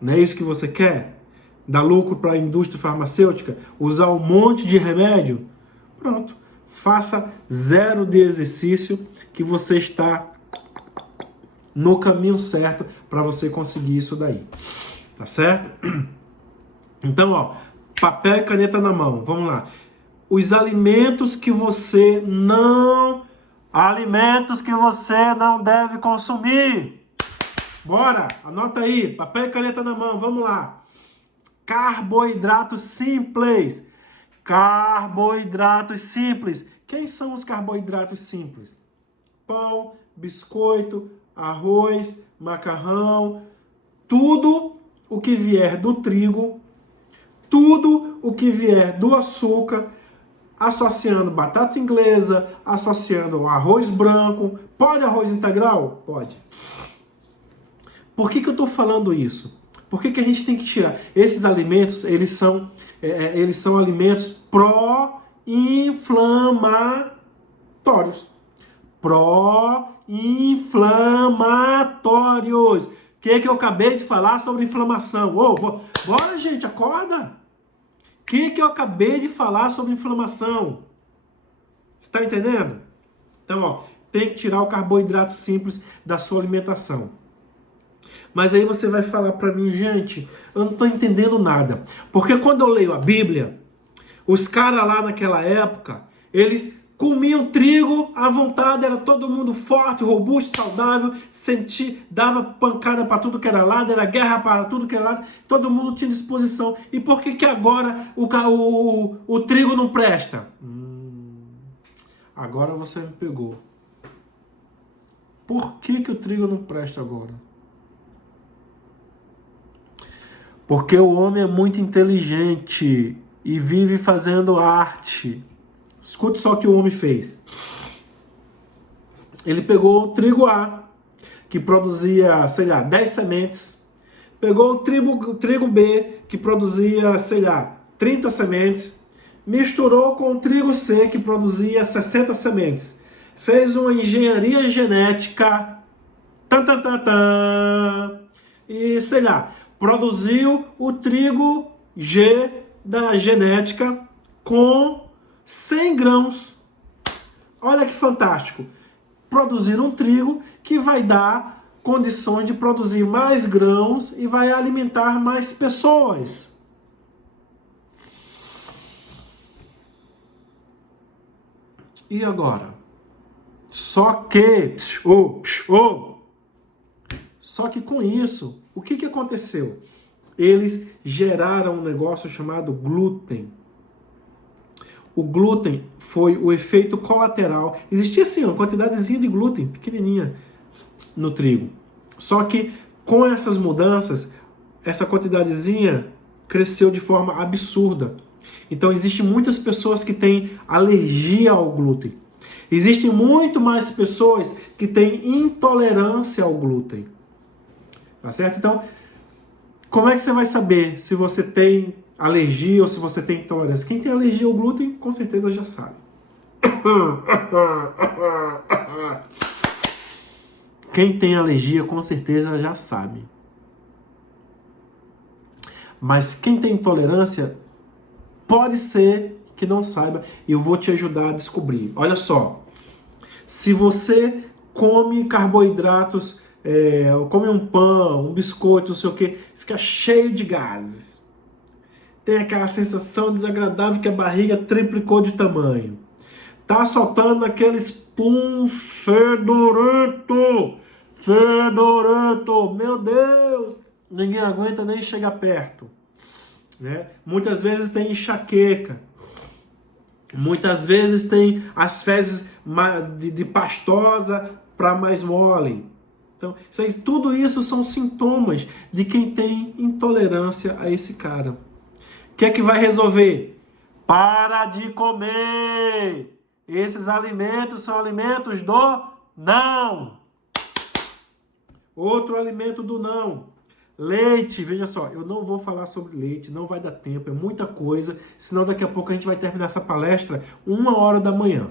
Não é isso que você quer? Dar lucro para a indústria farmacêutica? Usar um monte de remédio? Pronto. Faça 0 de exercício que você está no caminho certo para você conseguir isso daí. Tá certo? Então, ó, papel e caneta na mão. Vamos lá. Os alimentos que você não deve consumir. Bora, anota aí, papel e caneta na mão, vamos lá. Carboidratos simples. Quem são os carboidratos simples? Pão, biscoito, arroz, macarrão, tudo o que vier do trigo, tudo o que vier do açúcar, associando batata inglesa, associando arroz branco. Pode arroz integral? Pode. Por que eu estou falando isso? Por que a gente tem que tirar? Esses alimentos, eles são alimentos pró-inflamatórios. Pró-inflamatórios. O que eu acabei de falar sobre inflamação? Bora, gente, acorda! O que eu acabei de falar sobre inflamação? Você está entendendo? Então, ó, tem que tirar o carboidrato simples da sua alimentação. Mas aí você vai falar para mim, gente, eu não estou entendendo nada. Porque quando eu leio a Bíblia, os caras lá naquela época, eles comiam trigo à vontade, era todo mundo forte, robusto, saudável, dava pancada para tudo que era lado, era guerra para tudo que era lado, todo mundo tinha disposição. E por que agora o trigo não presta? Agora você me pegou. Por que o trigo não presta agora? Porque o homem é muito inteligente e vive fazendo arte Escute só o que o homem fez. Ele pegou o trigo A, que produzia, sei lá, 10 sementes. Pegou o trigo B, que produzia, sei lá, 30 sementes. Misturou com o trigo C, que produzia 60 sementes. Fez uma engenharia genética. Tan, tan, tan, tan, e, sei lá, produziu o trigo G da genética com 100 grãos. Olha que fantástico. Produzir um trigo que vai dar condições de produzir mais grãos e vai alimentar mais pessoas. E agora? Só que com isso, o que aconteceu? Eles geraram um negócio chamado glúten. O glúten foi o efeito colateral. Existia assim uma quantidadezinha de glúten, pequenininha, no trigo. Só que com essas mudanças, essa quantidadezinha cresceu de forma absurda. Então existem muitas pessoas que têm alergia ao glúten. Existem muito mais pessoas que têm intolerância ao glúten. Tá certo? Então, como é que você vai saber se você tem alergia ou se você tem intolerância? Quem tem alergia ao glúten, com certeza já sabe. Quem tem alergia, com certeza já sabe. Mas quem tem intolerância, pode ser que não saiba. E eu vou te ajudar a descobrir. Olha só. Se você come carboidratos, come um pão, um biscoito, não sei o que, fica cheio de gases. Tem aquela sensação desagradável que a barriga triplicou de tamanho. Tá soltando aquele espum fedorento. Fedorento. Meu Deus. Ninguém aguenta nem chegar perto. Né? Muitas vezes tem enxaqueca. Muitas vezes tem as fezes de pastosa para mais mole. Então, tudo isso são sintomas de quem tem intolerância a esse cara. O que é que vai resolver? Para de comer! Esses alimentos são alimentos do não. Outro alimento do não. Leite, veja só, eu não vou falar sobre leite, não vai dar tempo, é muita coisa, senão daqui a pouco a gente vai terminar essa palestra 1h da manhã.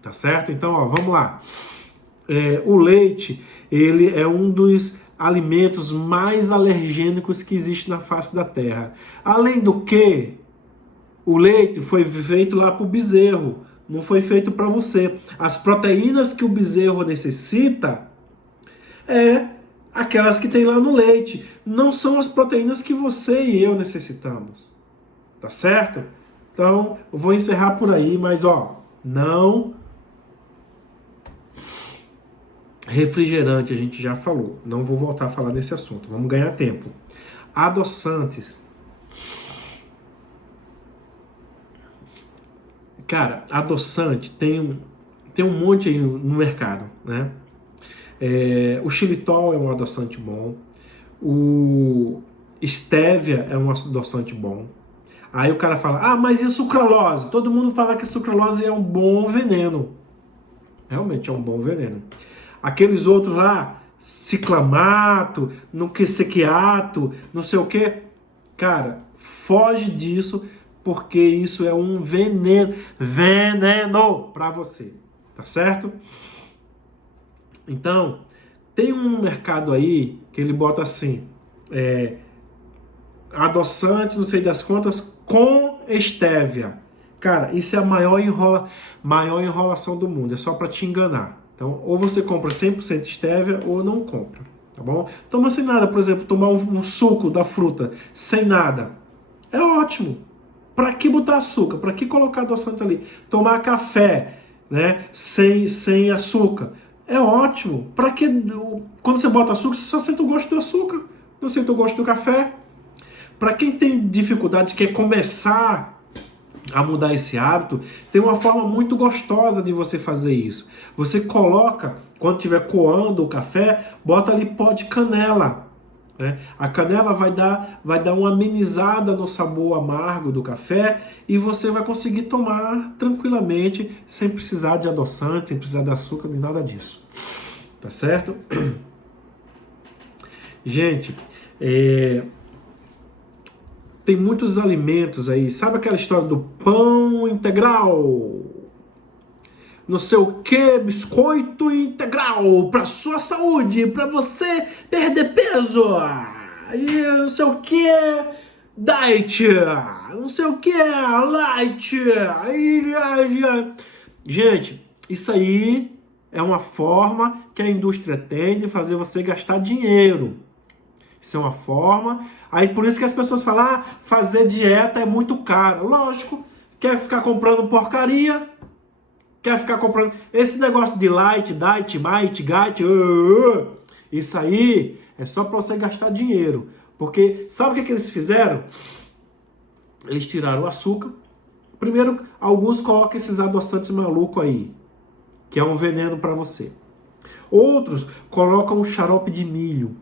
Tá certo? Então, ó, vamos lá. O leite, ele é um dos alimentos mais alergênicos que existe na face da Terra. Além do que, o leite foi feito lá para o bezerro, não foi feito para você. As proteínas que o bezerro necessita aquelas que tem lá no leite. Não são as proteínas que você e eu necessitamos. Tá certo? Então, eu vou encerrar por aí, mas ó, não... Refrigerante, a gente já falou. Não vou voltar a falar desse assunto. Vamos ganhar tempo. Adoçantes. Cara, adoçante tem um monte aí no mercado, né? O xilitol é um adoçante bom. O stevia é um adoçante bom. Aí o cara fala, mas e a sucralose? Todo mundo fala que a sucralose é um bom veneno. Realmente é um bom veneno. Aqueles outros lá, ciclamato, sequiato, não sei o que. Cara, foge disso, porque isso é um veneno para você. Tá certo? Então, tem um mercado aí que ele bota assim, adoçante, não sei das quantas, com stevia. Cara, isso é a maior enrolação do mundo, é só para te enganar. Então, ou você compra 100% stevia ou não compra, tá bom? Toma sem nada, por exemplo, tomar um suco da fruta sem nada. É ótimo. Para que botar açúcar? Para que colocar adoçante ali? Tomar café, né, sem açúcar. É ótimo. Para que quando você bota açúcar, você só sente o gosto do açúcar, não sente o gosto do café. Para quem tem dificuldade, quer começar a mudar esse hábito, tem uma forma muito gostosa de você fazer isso. Você coloca, quando estiver coando o café, bota ali pó de canela. né? A canela vai dar uma amenizada no sabor amargo do café e você vai conseguir tomar tranquilamente, sem precisar de adoçante, sem precisar de açúcar, nem nada disso. Tá certo? Gente, tem muitos alimentos aí. Sabe aquela história do pão integral? Não sei o que, biscoito integral para sua saúde, para você perder peso. E não sei o que, diet. Não sei o que, light. Gente, isso aí é uma forma que a indústria tem de fazer você gastar dinheiro. Isso é uma forma. Aí por isso que as pessoas falam, fazer dieta é muito caro. Lógico, quer ficar comprando porcaria, quer ficar comprando esse negócio de light, diet, might, gait, isso aí é só para você gastar dinheiro. Porque sabe o que eles fizeram? Eles tiraram o açúcar. Primeiro, alguns colocam esses adoçantes malucos aí, que é um veneno para você. Outros colocam um xarope de milho.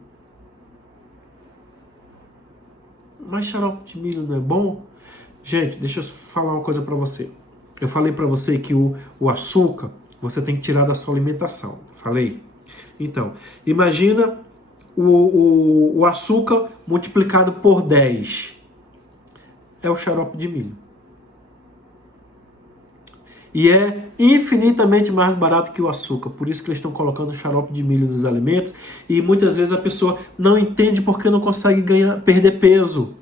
Mas xarope de milho não é bom? Gente, deixa eu falar uma coisa para você. Eu falei para você que o açúcar você tem que tirar da sua alimentação. Falei? Então, imagina o açúcar multiplicado por 10. É o xarope de milho. E é infinitamente mais barato que o açúcar. Por isso que eles estão colocando xarope de milho nos alimentos. E muitas vezes a pessoa não entende porque não consegue perder peso.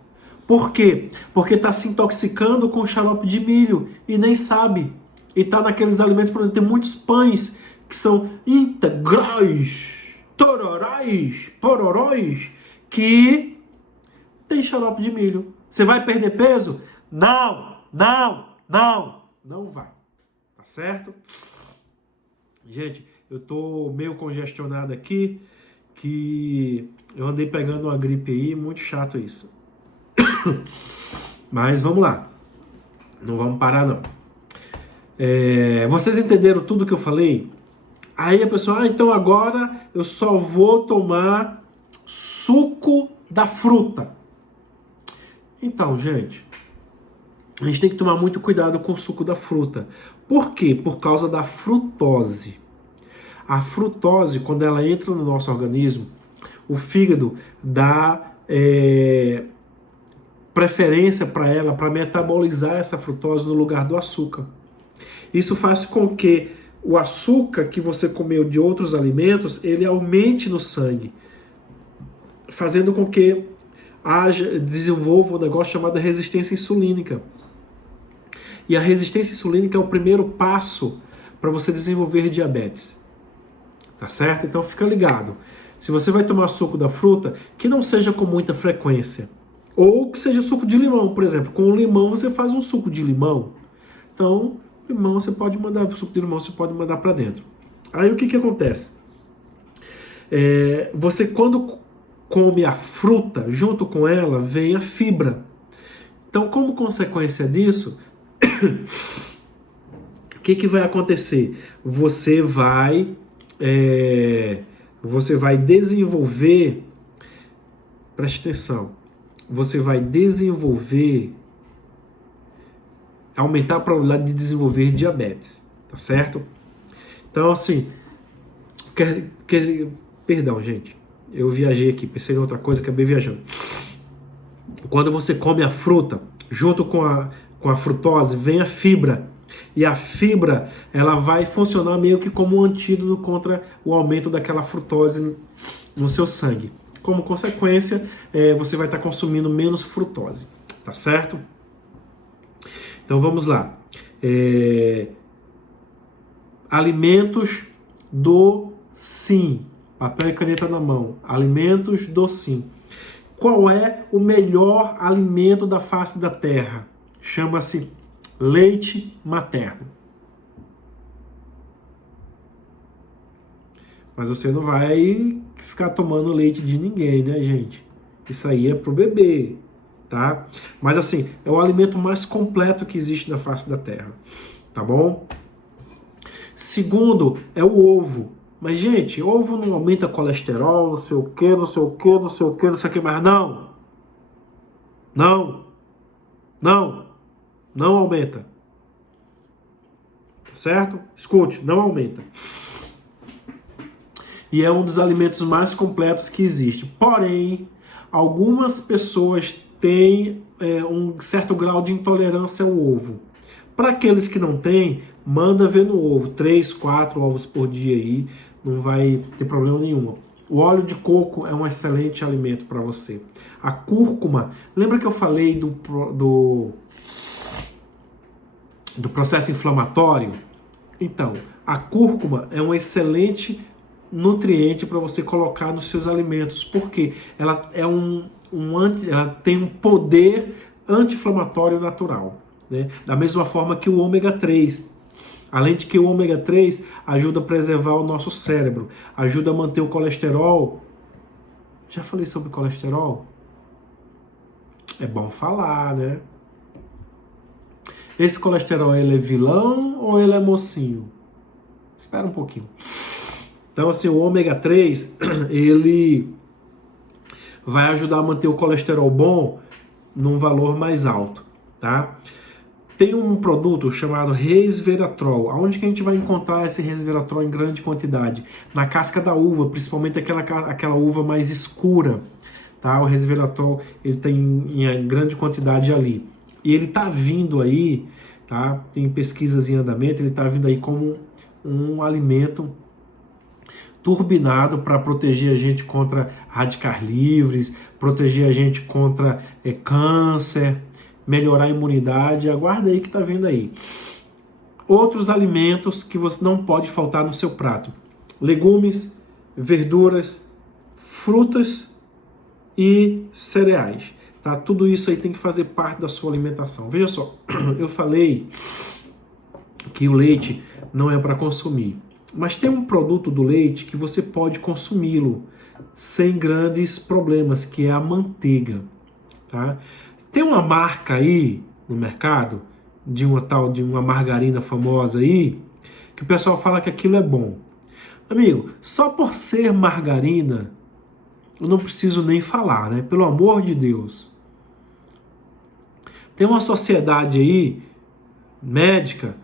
Por quê? Porque está se intoxicando com xarope de milho e nem sabe. E está naqueles alimentos, por exemplo, tem muitos pães que são integrais, tororóis, pororóis, que tem xarope de milho. Você vai perder peso? Não vai. Tá certo? Gente, eu tô meio congestionado aqui, que eu andei pegando uma gripe aí, muito chato isso. Mas vamos lá. Não vamos parar não. Vocês entenderam tudo que eu falei? Aí a pessoa, então agora eu só vou tomar suco da fruta. Então, gente, a gente tem que tomar muito cuidado com o suco da fruta. Por quê? Por causa da frutose. A frutose, quando ela entra no nosso organismo, o fígado dá preferência para ela, para metabolizar essa frutose no lugar do açúcar. Isso faz com que o açúcar que você comeu de outros alimentos, ele aumente no sangue, fazendo com que desenvolva um negócio chamado resistência insulínica. E a resistência insulínica é o primeiro passo para você desenvolver diabetes. Tá certo? Então fica ligado. Se você vai tomar suco da fruta, que não seja com muita frequência. Ou que seja suco de limão, por exemplo. Com o limão você faz um suco de limão. Então, limão você pode mandar, suco de limão você pode mandar para dentro. Aí o que acontece? Você quando come a fruta, junto com ela vem a fibra. Então, como consequência disso, o que vai acontecer? Você vai desenvolver, preste atenção, você vai desenvolver, aumentar a probabilidade de desenvolver diabetes, tá certo? Então, assim, perdão, gente, eu viajei aqui, pensei em outra coisa, acabei viajando. Quando você come a fruta, junto com a frutose, vem a fibra. E a fibra, ela vai funcionar meio que como um antídoto contra o aumento daquela frutose no seu sangue. Como consequência, você vai estar consumindo menos frutose, tá certo? Então vamos lá. Alimentos do sim. Papel e caneta na mão. Alimentos do sim. Qual é o melhor alimento da face da terra? Chama-se leite materno. Mas você não vai ficar tomando leite de ninguém, né, gente? Isso aí é pro bebê, tá? Mas assim, é o alimento mais completo que existe na face da terra, tá bom? Segundo, é o ovo. Mas, gente, ovo não aumenta colesterol, não sei o que, não sei o que, não sei o que, não sei o que, mas não. Não, não, não aumenta. Certo? Escute, não aumenta. E é um dos alimentos mais completos que existe. Porém, algumas pessoas têm um certo grau de intolerância ao ovo. Para aqueles que não têm, manda ver no ovo. 3, 4 ovos por dia aí, não vai ter problema nenhum. O óleo de coco é um excelente alimento para você. A cúrcuma, lembra que eu falei do processo inflamatório? Então, a cúrcuma é um excelente nutriente para você colocar nos seus alimentos, porque ela é ela tem um poder anti-inflamatório natural, né? Da mesma forma que o ômega 3. Além de que o ômega 3 ajuda a preservar o nosso cérebro, ajuda a manter o colesterol. Já falei sobre colesterol? É bom falar, né? Esse colesterol, ele é vilão ou ele é mocinho? Espera um pouquinho. Então, assim, o ômega 3, ele vai ajudar a manter o colesterol bom num valor mais alto, tá? Tem um produto chamado resveratrol. Aonde que a gente vai encontrar esse resveratrol em grande quantidade? Na casca da uva, principalmente aquela uva mais escura, tá? O resveratrol, ele tem em grande quantidade ali. E ele tá vindo aí, tá? Tem pesquisas em andamento, ele tá vindo aí como um alimento turbinado para proteger a gente contra radicais livres, proteger a gente contra câncer, melhorar a imunidade. Aguarda aí que tá vindo aí. Outros alimentos que você não pode faltar no seu prato: legumes, verduras, frutas e cereais. Tá? Tudo isso aí tem que fazer parte da sua alimentação. Veja só, eu falei que o leite não é para consumir. Mas tem um produto do leite que você pode consumi-lo sem grandes problemas, que é a manteiga. Tá? Tem uma marca aí no mercado, de uma margarina famosa aí, que o pessoal fala que aquilo é bom. Amigo, só por ser margarina, eu não preciso nem falar, né? Pelo amor de Deus. Tem uma sociedade aí, médica,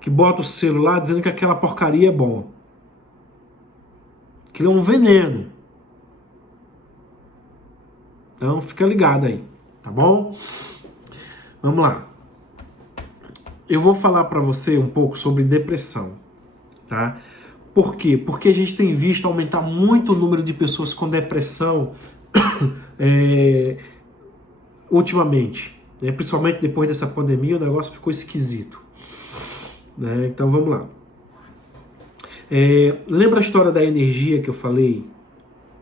que bota o selo lá dizendo que aquela porcaria é bom. Aquilo é um veneno. Então fica ligado aí, tá bom? Vamos lá. Eu vou falar para você um pouco sobre depressão, tá? Por quê? Porque a gente tem visto aumentar muito o número de pessoas com depressão ultimamente, né? Principalmente depois dessa pandemia, o negócio ficou esquisito. Né? Então vamos lá. Lembra a história da energia que eu falei?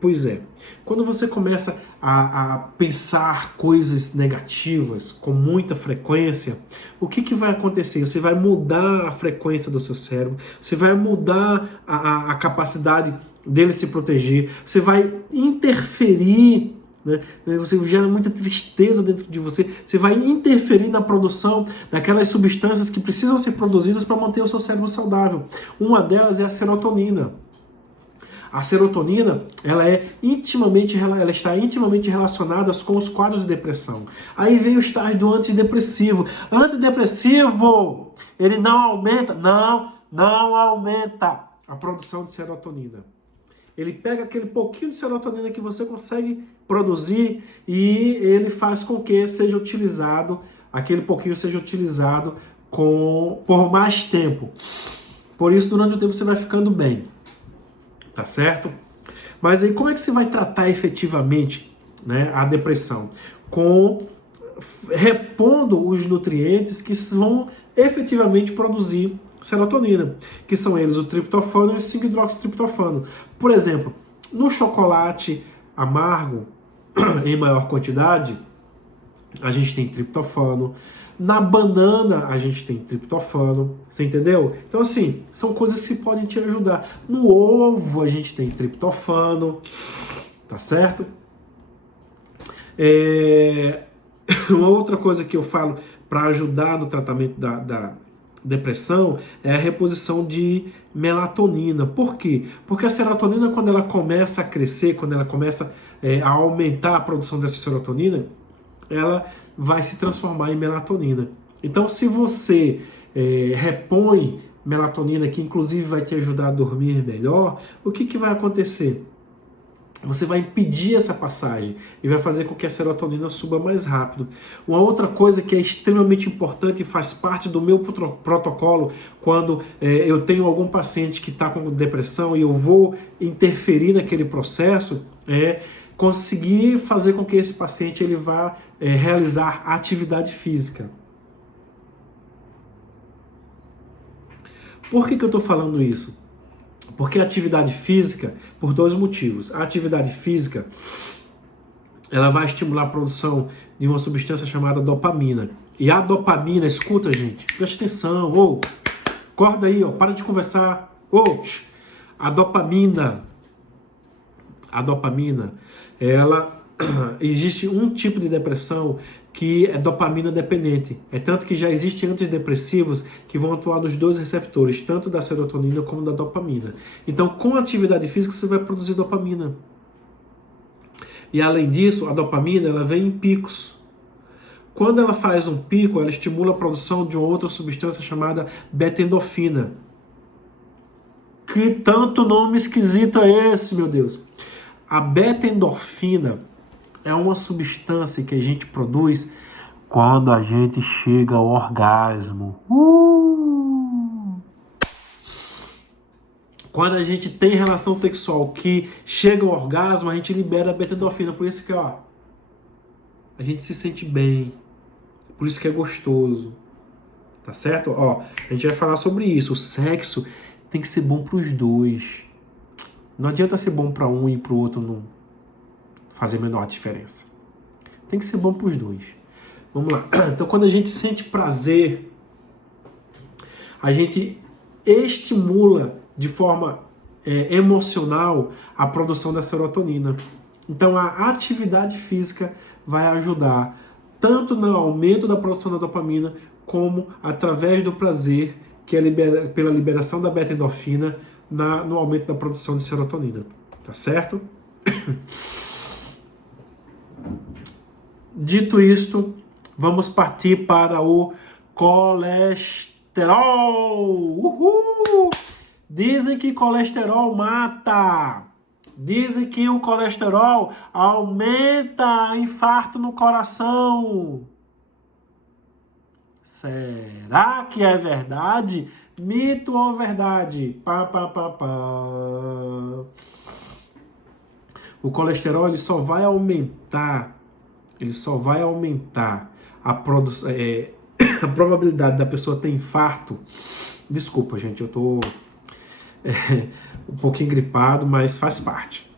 Pois é. Quando você começa a pensar coisas negativas com muita frequência, o que vai acontecer? Você vai mudar a frequência do seu cérebro, você vai mudar a capacidade dele se proteger, você vai interferir, né? Você gera muita tristeza dentro de você, você vai interferir na produção daquelas substâncias que precisam ser produzidas para manter o seu cérebro saudável. Uma delas é a serotonina. A serotonina, ela está intimamente relacionada com os quadros de depressão. Aí vem o estágio do antidepressivo. Antidepressivo, ele não aumenta, não aumenta a produção de serotonina. Ele pega aquele pouquinho de serotonina que você consegue produzir e ele faz com que seja utilizado, aquele pouquinho seja utilizado por mais tempo. Por isso, durante o tempo, você vai ficando bem. Tá certo? Mas aí como é que você vai tratar efetivamente, né, a depressão? Repondo os nutrientes que vão efetivamente produzir serotonina, que são eles o triptofano e o 5-hidroxitriptofano. Por exemplo, no chocolate amargo, em maior quantidade, a gente tem triptofano. Na banana a gente tem triptofano, você entendeu? Então assim, são coisas que podem te ajudar. No ovo a gente tem triptofano, tá certo? Uma outra coisa que eu falo para ajudar no tratamento depressão é a reposição de melatonina. Por quê? Porque a serotonina, quando ela começa a crescer, quando ela começa a aumentar a produção dessa serotonina, ela vai se transformar em melatonina. Então, se você repõe melatonina, que inclusive vai te ajudar a dormir melhor, o que vai acontecer? Você vai impedir essa passagem e vai fazer com que a serotonina suba mais rápido. Uma outra coisa que é extremamente importante e faz parte do meu protocolo quando eu tenho algum paciente que está com depressão e eu vou interferir naquele processo, é conseguir fazer com que esse paciente ele vá realizar atividade física. Por que eu estou falando isso? Porque a atividade física, por dois motivos. A atividade física, ela vai estimular a produção de uma substância chamada dopamina. E a dopamina, escuta, gente, preste atenção, acorda aí, para de conversar. A dopamina, ela existe um tipo de depressão que é dopamina dependente. É tanto que já existem antidepressivos que vão atuar nos dois receptores, tanto da serotonina como da dopamina. Então, com a atividade física, você vai produzir dopamina. E além disso, a dopamina ela vem em picos. Quando ela faz um pico, ela estimula a produção de uma outra substância chamada beta-endorfina. Que tanto nome esquisito é esse, meu Deus? A beta-endorfina é uma substância que a gente produz quando a gente chega ao orgasmo. Quando a gente tem relação sexual que chega ao orgasmo, a gente libera a beta-endorfina. Por isso que, a gente se sente bem. Por isso que é gostoso. Tá certo? A gente vai falar sobre isso. O sexo tem que ser bom para os dois. Não adianta ser bom para um e para o outro não fazer a menor diferença. Tem que ser bom para os dois. Vamos lá. Então, quando a gente sente prazer, a gente estimula de forma emocional a produção da serotonina. Então, a atividade física vai ajudar tanto no aumento da produção da dopamina, como através do prazer, que é pela liberação da beta-endorfina, no aumento da produção de serotonina. Tá certo? Dito isto, vamos partir para o colesterol. Uhul! Dizem que colesterol mata. Dizem que o colesterol aumenta infarto no coração. Será que é verdade? Mito ou verdade? O colesterol ele só vai aumentar a probabilidade da pessoa ter infarto. Desculpa, gente, eu tô um pouquinho gripado, mas faz parte.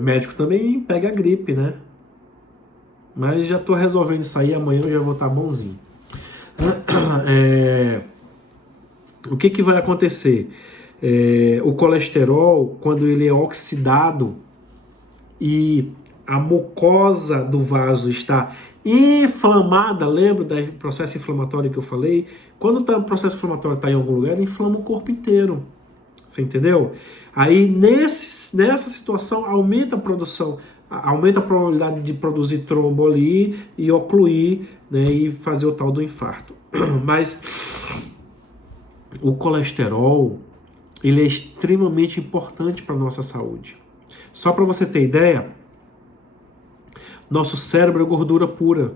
Médico também pega gripe, né? Mas já tô resolvendo isso aí, amanhã eu já vou estar bonzinho. O que vai acontecer? O colesterol, quando ele é oxidado e a mucosa do vaso está inflamada, lembra do processo inflamatório que eu falei? Quando o processo inflamatório está em algum lugar, ele inflama o corpo inteiro. Você entendeu? Aí, nessa situação, aumenta a produção, aumenta a probabilidade de produzir trombo ali e ocluir, né, e fazer o tal do infarto. Mas o colesterol, ele é extremamente importante para a nossa saúde. Só para você ter ideia, nosso cérebro é gordura pura.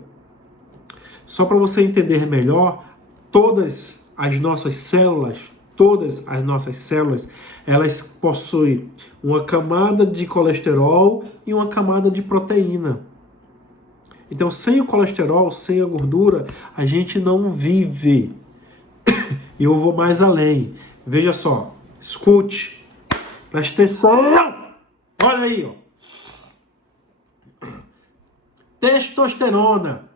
Só para você entender melhor, todas as nossas células, elas possuem uma camada de colesterol e uma camada de proteína. Então, sem o colesterol, sem a gordura, a gente não vive. E eu vou mais além. Veja só, escute, preste atenção. Olha aí, ó. Testosterona.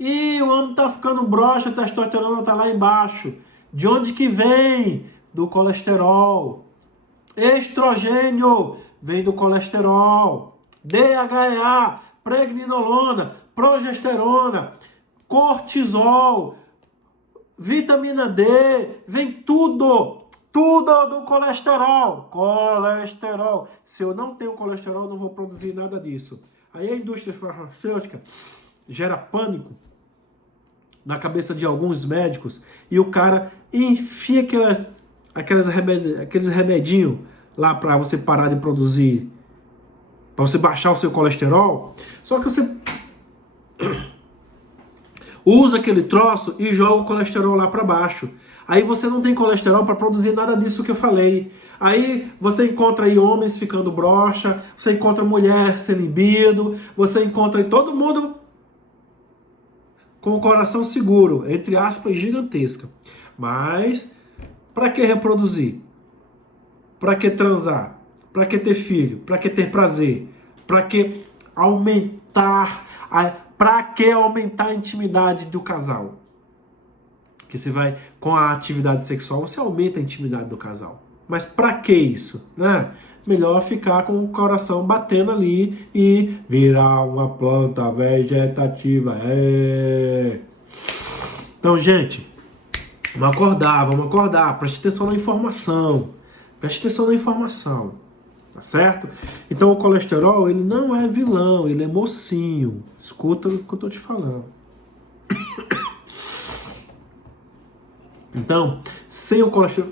E o homem tá ficando broxa, a testosterona tá lá embaixo. De onde que vem? Do colesterol. Estrogênio vem do colesterol. DHEA, pregnenolona, progesterona. cortisol, vitamina D, vem tudo do colesterol. Se eu não tenho colesterol, eu não vou produzir nada disso. Aí a indústria farmacêutica gera pânico na cabeça de alguns médicos e o cara enfia aqueles remedinhos lá para você parar de produzir, para você baixar o seu colesterol. Só que você usa aquele troço e joga o colesterol lá para baixo. Aí você não tem colesterol para produzir nada disso que eu falei. Aí você encontra aí homens ficando broxa, você encontra mulher sem libido, você encontra aí todo mundo com o coração seguro, entre aspas, gigantesca. Mas para que reproduzir? Para que transar? Para que ter filho? Para que ter prazer? Para que aumentar a intimidade do casal? Que você vai, com a atividade sexual, você aumenta a intimidade do casal. Mas para que isso? Né? Melhor ficar com o coração batendo ali e virar uma planta vegetativa. Então, gente, vamos acordar. Preste atenção na informação. Tá certo? Então, o colesterol, ele não é vilão, ele é mocinho. Escuta o que eu tô te falando. Então, sem o colesterol,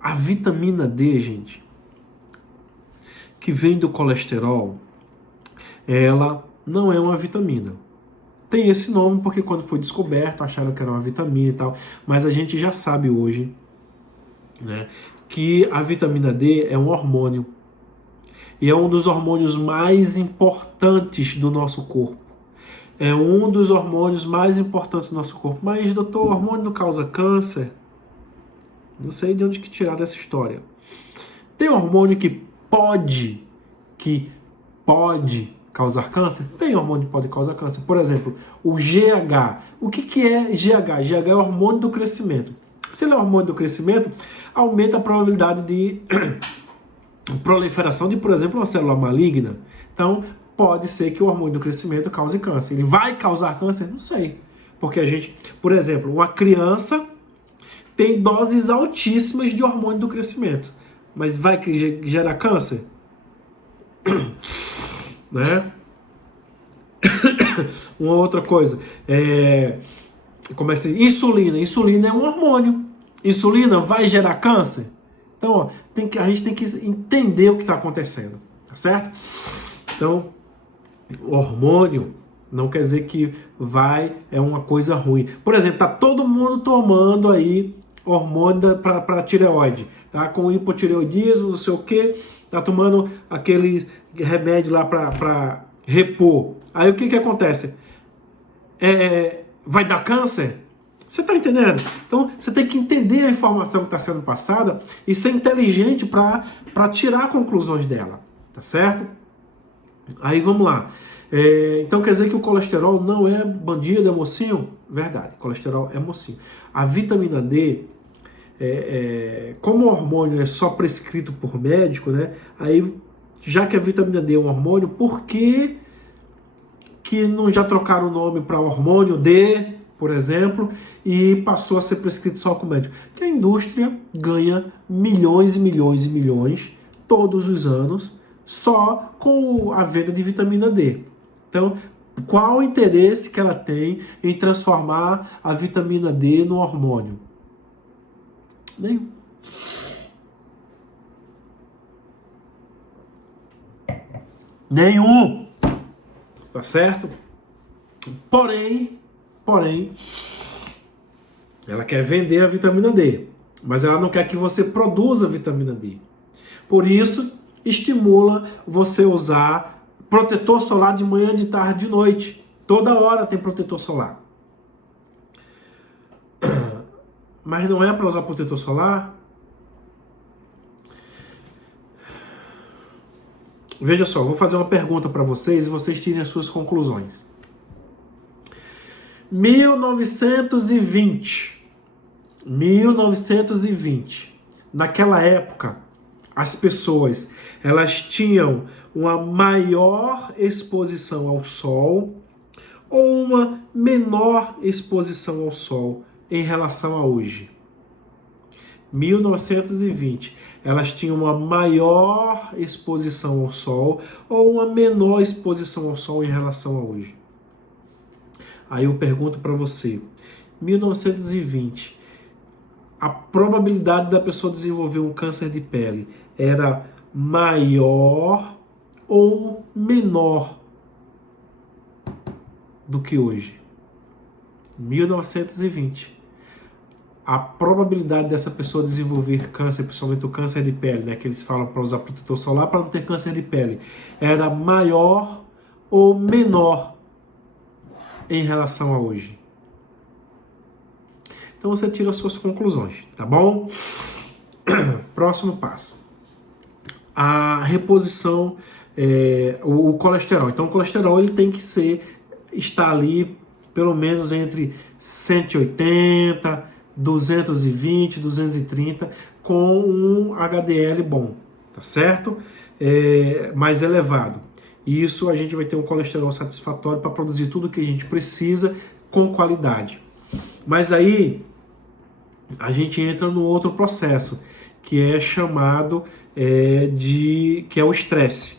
a vitamina D, gente, que vem do colesterol, ela não é uma vitamina. Tem esse nome porque quando foi descoberto acharam que era uma vitamina e tal, mas a gente já sabe hoje, né, que a vitamina D é um hormônio e é um dos hormônios mais importantes do nosso corpo. É um dos hormônios mais importantes do nosso corpo. Mas, doutor, o hormônio não causa câncer? Não sei de onde que tiraram essa história. Tem hormônio que pode causar câncer? Tem hormônio que pode causar câncer. Por exemplo, o GH. O que é GH? GH é o hormônio do crescimento. Se ele é o hormônio do crescimento, aumenta a probabilidade de proliferação de, por exemplo, uma célula maligna. Então, pode ser que o hormônio do crescimento cause câncer. Ele vai causar câncer? Não sei. Porque a gente, por exemplo, uma criança tem doses altíssimas de hormônio do crescimento. Mas vai gerar câncer? Né? Uma outra coisa. Como é que se diz? Insulina. Insulina é um hormônio. Insulina vai gerar câncer? Então, ó, a gente tem que entender o que está acontecendo. Tá certo? Então, hormônio não quer dizer que é uma coisa ruim. Por exemplo, tá todo mundo tomando aí hormônio para tireoide, tá? Com hipotireoidismo, não sei o que, tá tomando aquele remédio lá para repor. Aí o que acontece? Vai dar câncer? Você tá entendendo? Então você tem que entender a informação que está sendo passada e ser inteligente para tirar conclusões dela, tá certo? Aí vamos lá. Então quer dizer que o colesterol não é bandido, é mocinho? Verdade, colesterol é mocinho. A vitamina D, como o hormônio é só prescrito por médico, né? Aí, já que a vitamina D é um hormônio, por que não já trocaram o nome para hormônio D, por exemplo, e passou a ser prescrito só com médico? Que a indústria ganha milhões e milhões e milhões todos os anos só com a venda de vitamina D. Então, qual o interesse que ela tem em transformar a vitamina D no hormônio? Nenhum. Nenhum. Tá certo? Porém, ela quer vender a vitamina D, mas ela não quer que você produza a vitamina D. Por isso, estimula você usar protetor solar de manhã, de tarde, de noite. Toda hora tem protetor solar. Mas não é para usar protetor solar? Veja só, vou fazer uma pergunta para vocês e vocês tirem as suas conclusões. 1920. Naquela época, as pessoas, elas tinham uma maior exposição ao sol ou uma menor exposição ao sol em relação a hoje? 1920, elas tinham uma maior exposição ao sol ou uma menor exposição ao sol em relação a hoje? Aí eu pergunto para você, 1920, a probabilidade da pessoa desenvolver um câncer de pele era maior ou menor do que hoje? 1920. A probabilidade dessa pessoa desenvolver câncer, principalmente o câncer de pele, né, que eles falam para usar protetor solar para não ter câncer de pele, era maior ou menor em relação a hoje? Então você tira as suas conclusões, tá bom? Próximo passo. A reposição, o colesterol. Então o colesterol ele tem que estar ali pelo menos entre 180, 220, 230, com um HDL bom, tá certo? Mais elevado. E isso a gente vai ter um colesterol satisfatório para produzir tudo que a gente precisa com qualidade. Mas aí a gente entra num outro processo, que é chamado que é o estresse,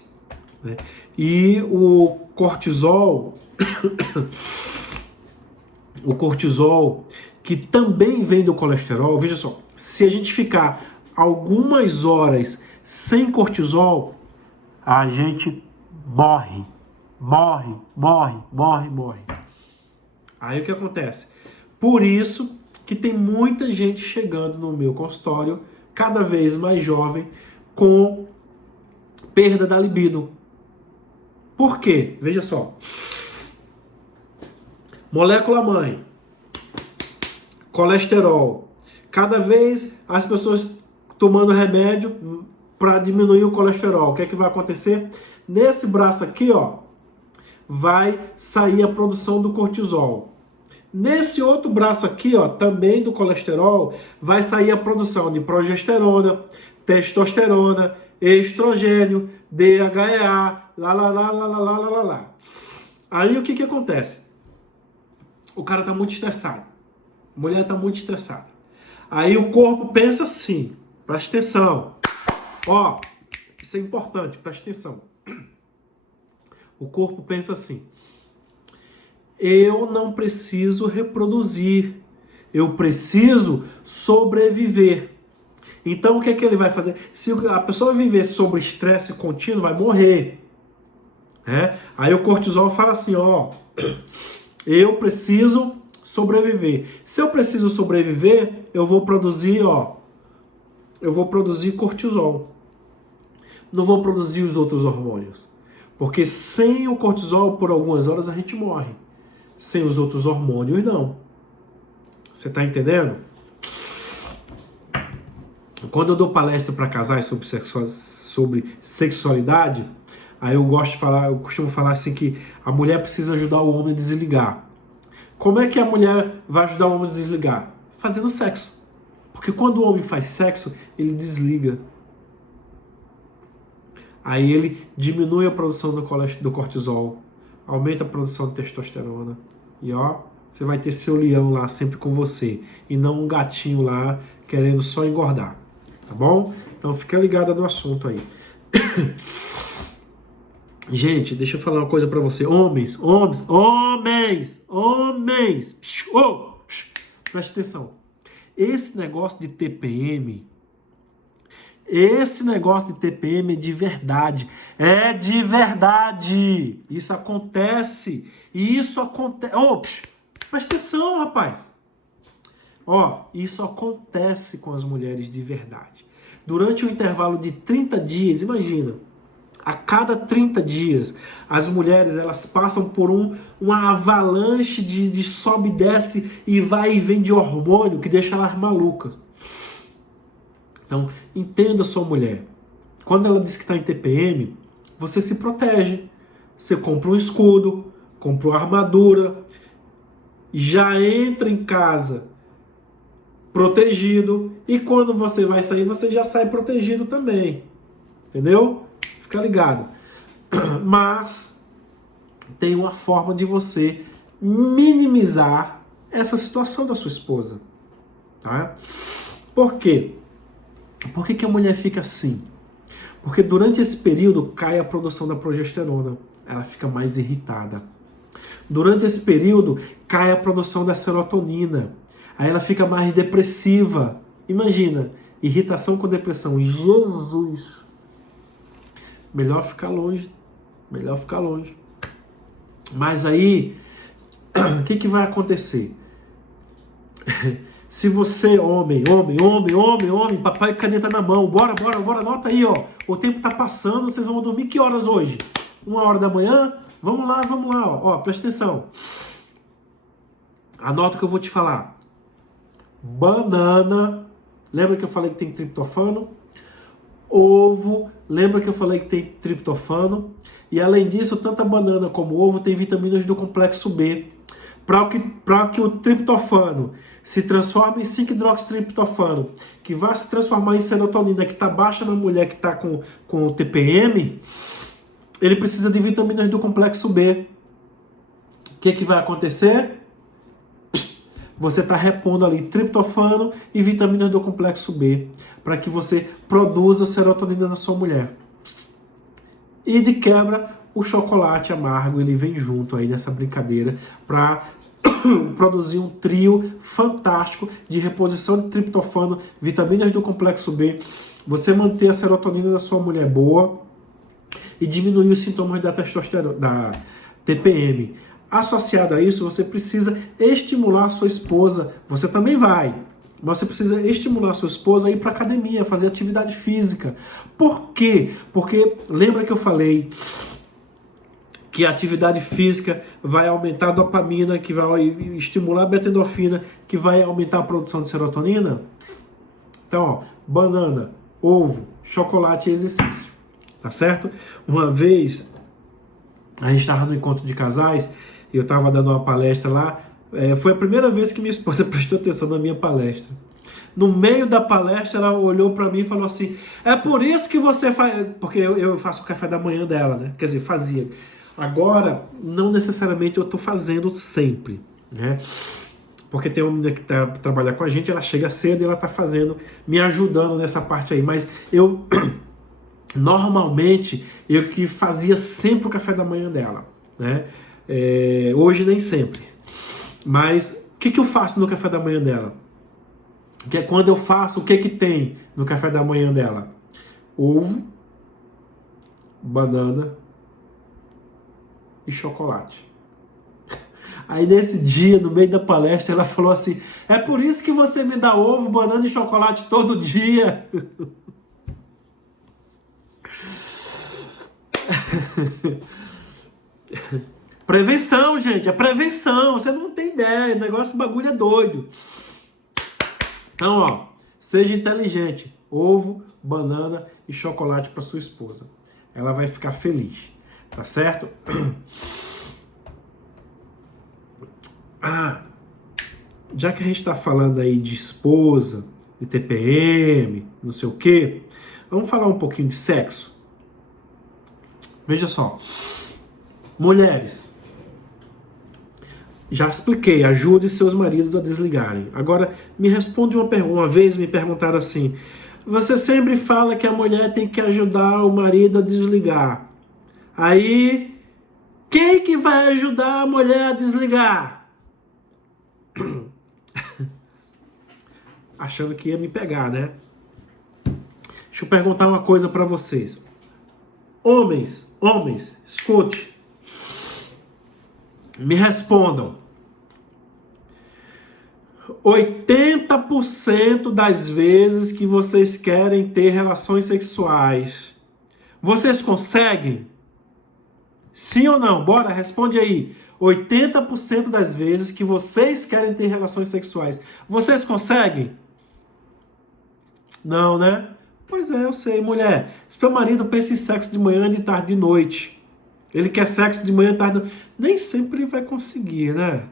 né? E o cortisol, que também vem do colesterol, veja só, se a gente ficar algumas horas sem cortisol, a gente morre. Aí o que acontece? Por isso que tem muita gente chegando no meu consultório, cada vez mais jovem, com perda da libido. Por quê? Veja só. Molécula mãe, colesterol. Cada vez as pessoas tomando remédio para diminuir o colesterol. O que é que vai acontecer? Nesse braço aqui, ó, vai sair a produção do cortisol. Nesse outro braço aqui, ó, também do colesterol, vai sair a produção de progesterona, testosterona, estrogênio, DHEA, lá. Aí o que acontece? O cara tá muito estressado. A mulher tá muito estressada. Aí o corpo pensa assim, presta atenção. Ó, isso é importante, presta atenção. O corpo pensa assim: eu não preciso reproduzir, eu preciso sobreviver. Então o que é que ele vai fazer? Se a pessoa viver sobre estresse contínuo, vai morrer. Aí o cortisol fala assim, ó, eu preciso sobreviver. Se eu preciso sobreviver, eu vou produzir cortisol. Não vou produzir os outros hormônios. Porque sem o cortisol, por algumas horas, a gente morre. Sem os outros hormônios, não. Você está entendendo? Quando eu dou palestra para casais sobre sexualidade, aí eu costumo falar assim que a mulher precisa ajudar o homem a desligar. Como é que a mulher vai ajudar o homem a desligar? Fazendo sexo. Porque quando o homem faz sexo, ele desliga. Aí ele diminui a produção do cortisol, aumenta a produção de testosterona. E ó, você vai ter seu leão lá sempre com você. E não um gatinho lá querendo só engordar. Tá bom? Então fica ligado no assunto aí. Gente, deixa eu falar uma coisa pra você. Homens. Preste atenção. Esse negócio de TPM é de verdade. É de verdade. Isso acontece. Presta atenção, rapaz. Isso acontece com as mulheres de verdade. Durante um intervalo de 30 dias, imagina, a cada 30 dias, as mulheres elas passam por uma avalanche de sobe e desce e vai e vem de hormônio que deixa elas malucas. Então, entenda sua mulher. Quando ela diz que está em TPM, você se protege. Você compra um escudo, compra uma armadura, já entra em casa protegido, e quando você vai sair, você já sai protegido também. Entendeu? Fica ligado. Mas tem uma forma de você minimizar essa situação da sua esposa, tá? Por quê? Por que que a mulher fica assim? Porque durante esse período cai a produção da progesterona, ela fica mais irritada. Durante esse período cai a produção da serotonina, aí ela fica mais depressiva. Imagina, irritação com depressão. Jesus! Melhor ficar longe, melhor ficar longe. Mas aí, o que vai acontecer? Se você, homem, papai caneta na mão, bora, anota aí, ó. O tempo tá passando, vocês vão dormir que horas hoje? 1h da manhã? Vamos lá, ó, presta atenção. Anota o que eu vou te falar. Banana, lembra que eu falei que tem triptofano? Ovo, lembra que eu falei que tem triptofano? E além disso, tanto a banana como o ovo tem vitaminas do complexo B. Para que o triptofano se transforme em 5-hidroxitriptofano, que vai se transformar em serotonina, que está baixa na mulher que está com o TPM, ele precisa de vitaminas do complexo B. O que vai acontecer? Você está repondo ali triptofano e vitaminas do complexo B, para que você produza serotonina na sua mulher. E de quebra, o chocolate amargo, ele vem junto aí nessa brincadeira para produzir um trio fantástico de reposição de triptofano, vitaminas do complexo B, você manter a serotonina da sua mulher boa e diminuir os sintomas da testosterona, da TPM. Associado a isso, você precisa estimular a sua esposa. Você também vai. Você precisa estimular a sua esposa a ir para academia, fazer atividade física. Por quê? Porque lembra que eu falei que a atividade física vai aumentar a dopamina, que vai estimular a beta-endorfina, que vai aumentar a produção de serotonina? Então, ó, banana, ovo, chocolate e exercício. Tá certo? Uma vez, a gente estava no encontro de casais, e eu estava dando uma palestra lá, foi a primeira vez que minha esposa prestou atenção na minha palestra. No meio da palestra, ela olhou para mim e falou assim, é por isso que você faz... Porque eu faço o café da manhã dela, né? Quer dizer, fazia. Agora, não necessariamente eu estou fazendo sempre, né? Porque tem uma menina que trabalha com a gente, ela chega cedo e ela está fazendo, me ajudando nessa parte aí. Mas eu, normalmente, eu que fazia sempre o café da manhã dela, né? Hoje nem sempre. Mas o que eu faço no café da manhã dela? Que é quando eu faço, o que tem no café da manhã dela? Ovo, banana e chocolate. Aí nesse dia, no meio da palestra, ela falou assim, é por isso que você me dá ovo, banana e chocolate todo dia. Prevenção, gente, é prevenção. Você não tem ideia, o negócio, o bagulho é doido. Então, ó, seja inteligente. Ovo, banana e chocolate para sua esposa. Ela vai ficar feliz, tá certo? Já que a gente está falando aí de esposa, de TPM, não sei o quê, vamos falar um pouquinho de sexo? Veja só, mulheres, já expliquei, ajude seus maridos a desligarem. Agora, me responde uma pergunta. Uma vez me perguntaram assim, você sempre fala que a mulher tem que ajudar o marido a desligar. Aí, quem que vai ajudar a mulher a desligar? Achando que ia me pegar, né? Deixa eu perguntar uma coisa para vocês. Homens, escute. Me respondam. 80% das vezes que vocês querem ter relações sexuais, vocês conseguem? Sim ou não? Bora, responde aí. 80% das vezes que vocês querem ter relações sexuais, vocês conseguem? Não, né? Pois é, eu sei, mulher. Seu marido pensa em sexo de manhã, de tarde, de noite. Ele quer sexo de manhã, tarde, nem sempre ele vai conseguir, né?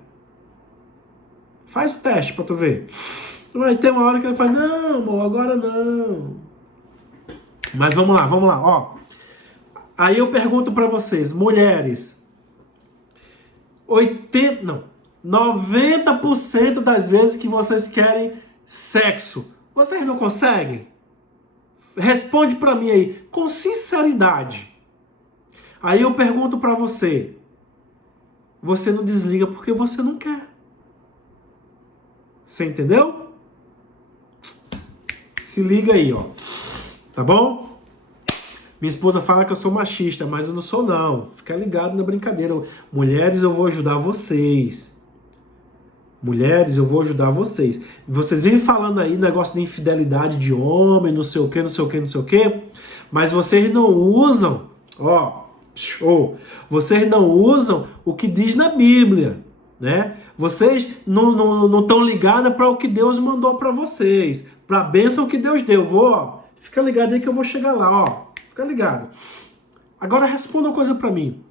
Faz o teste pra tu ver. Aí tem uma hora que ele fala, não, amor, agora não. Mas vamos lá, ó. Aí eu pergunto pra vocês, mulheres, 80, não, 90% das vezes que vocês querem sexo, vocês não conseguem? Responde para mim aí, com sinceridade. Aí eu pergunto para você, você não desliga porque você não quer. Você entendeu? Se liga aí, ó. Tá bom? Minha esposa fala que eu sou machista, mas eu não sou não. Fica ligado na brincadeira. Mulheres, eu vou ajudar vocês. Mulheres, eu vou ajudar vocês. Vocês vêm falando aí negócio de infidelidade de homem, não sei o que, não sei o que, não sei o que, mas vocês não usam, vocês não usam o que diz na Bíblia, né? Vocês não estão ligados para o que Deus mandou para vocês, para a bênção que Deus deu. Fica ligado aí que eu vou chegar lá, ó. Fica ligado. Agora responda uma coisa para mim.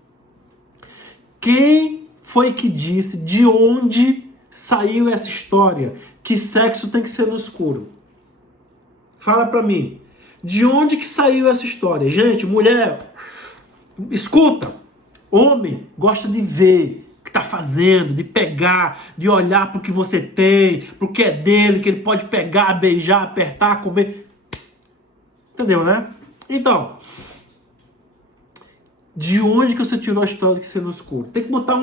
Quem foi que disse, de onde saiu essa história que sexo tem que ser no escuro? Fala para mim. De onde que saiu essa história? Gente, mulher, escuta. Homem gosta de ver o que tá fazendo, de pegar, de olhar pro que você tem, pro que é dele, que ele pode pegar, beijar, apertar, comer. Entendeu, né? Então, de onde que você tirou a história de que ser no escuro? Tem que botar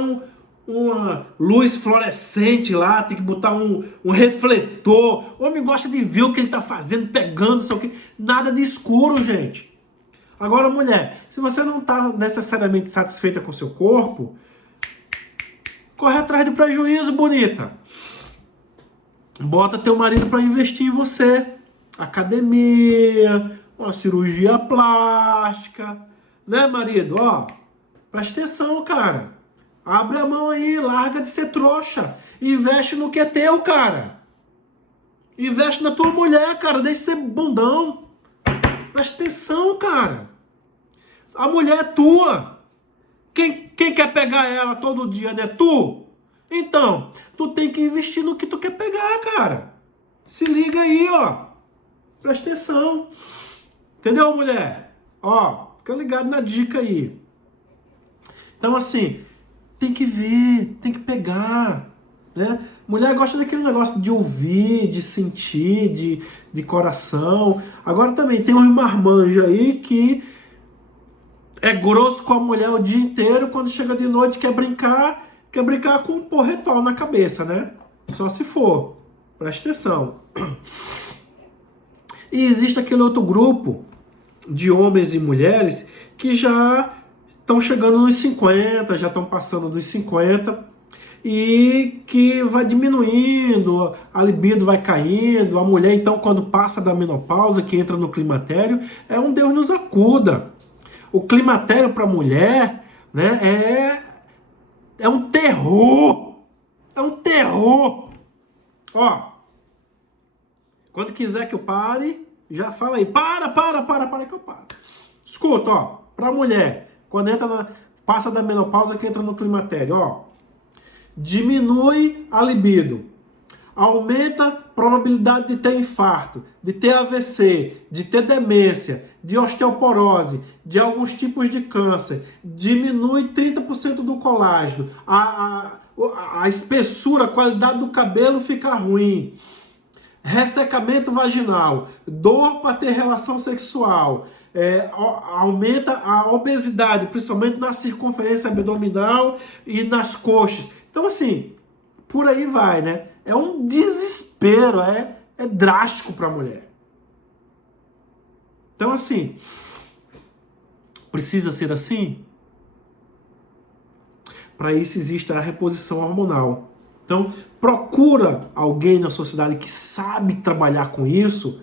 uma luz fluorescente lá, tem que botar um refletor. O homem gosta de ver o que ele tá fazendo, pegando, sei o que. Nada de escuro, gente. Agora, mulher, se você não tá necessariamente satisfeita com o seu corpo, corre atrás do prejuízo, bonita. Bota teu marido para investir em você. Academia, uma cirurgia plástica, né, marido? Ó, presta atenção, cara. Abre a mão aí, larga de ser trouxa. Investe no que é teu, cara. Investe na tua mulher, cara. Deixa de ser bundão. Presta atenção, cara. A mulher é tua. Quem quer pegar ela todo dia, né? Tu? Então, tu tem que investir no que tu quer pegar, cara. Se liga aí, ó. Presta atenção. Entendeu, mulher? Ó, fica ligado na dica aí. Então, assim, tem que ver, tem que pegar, né? Mulher gosta daquele negócio de ouvir, de sentir, de coração. Agora também tem um marmanjo aí que é grosso com a mulher o dia inteiro, quando chega de noite quer brincar com um porretol na cabeça, né? Só se for. Presta atenção. E existe aquele outro grupo de homens e mulheres que já estão chegando nos 50, já estão passando dos 50 e que vai diminuindo, a libido vai caindo, a mulher então quando passa da menopausa, que entra no climatério, é um Deus nos acuda. O climatério para a mulher, né, é um terror, é um terror. Ó, quando quiser que eu pare, já fala aí, para que eu paro. Escuta, ó, para a mulher, quando passa da menopausa que entra no climatério, ó, diminui a libido, aumenta a probabilidade de ter infarto, de ter AVC, de ter demência, de osteoporose, de alguns tipos de câncer, diminui 30% do colágeno, a espessura, a qualidade do cabelo fica ruim, ressecamento vaginal, dor para ter relação sexual, aumenta a obesidade, principalmente na circunferência abdominal e nas coxas. Então, assim, por aí vai, né? É um desespero, é drástico para a mulher. Então, assim, precisa ser assim? Para isso existe a reposição hormonal. Então, procura alguém na sociedade que sabe trabalhar com isso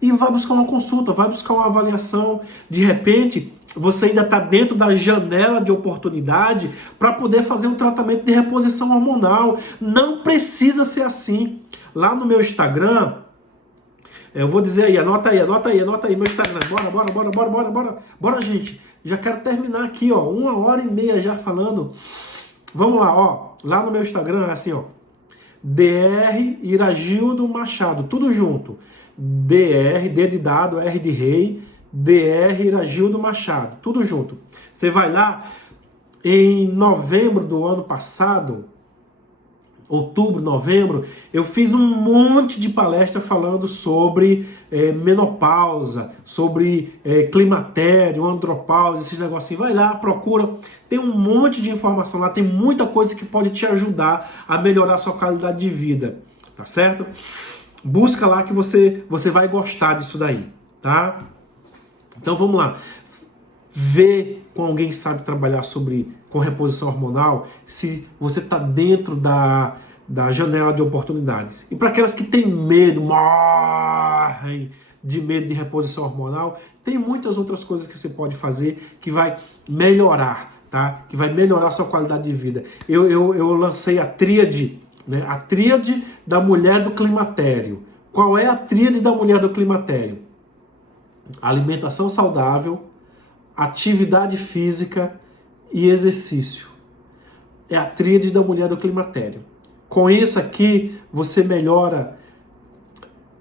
e vai buscar uma consulta, vai buscar uma avaliação. De repente, você ainda está dentro da janela de oportunidade para poder fazer um tratamento de reposição hormonal. Não precisa ser assim. Lá no meu Instagram, eu vou dizer aí, anota aí meu Instagram. Bora, gente. Já quero terminar aqui, ó, 1h30 já falando. Vamos lá, ó. Lá no meu Instagram é assim, ó. Dr. Iragildo Machado, tudo junto. Dr, D de dado, R de rei, Dr. Iragildo Machado, tudo junto. Você vai lá, em novembro do ano passado, outubro, novembro, eu fiz um monte de palestra falando sobre menopausa, sobre climatério, andropausa, esses negocinhos. Vai lá, procura, tem um monte de informação lá, tem muita coisa que pode te ajudar a melhorar a sua qualidade de vida, tá certo? Busca lá que você vai gostar disso daí, tá? Então vamos lá. Vê com alguém que sabe trabalhar com reposição hormonal, se você está dentro da janela de oportunidades. E para aquelas que têm medo, morrem de medo de reposição hormonal, tem muitas outras coisas que você pode fazer que vai melhorar, tá? Que vai melhorar a sua qualidade de vida. Eu lancei a tríade, né? A tríade da mulher do climatério. Qual é a tríade da mulher do climatério? Alimentação saudável, atividade física e exercício. É a tríade da mulher do climatério. Com isso aqui, você melhora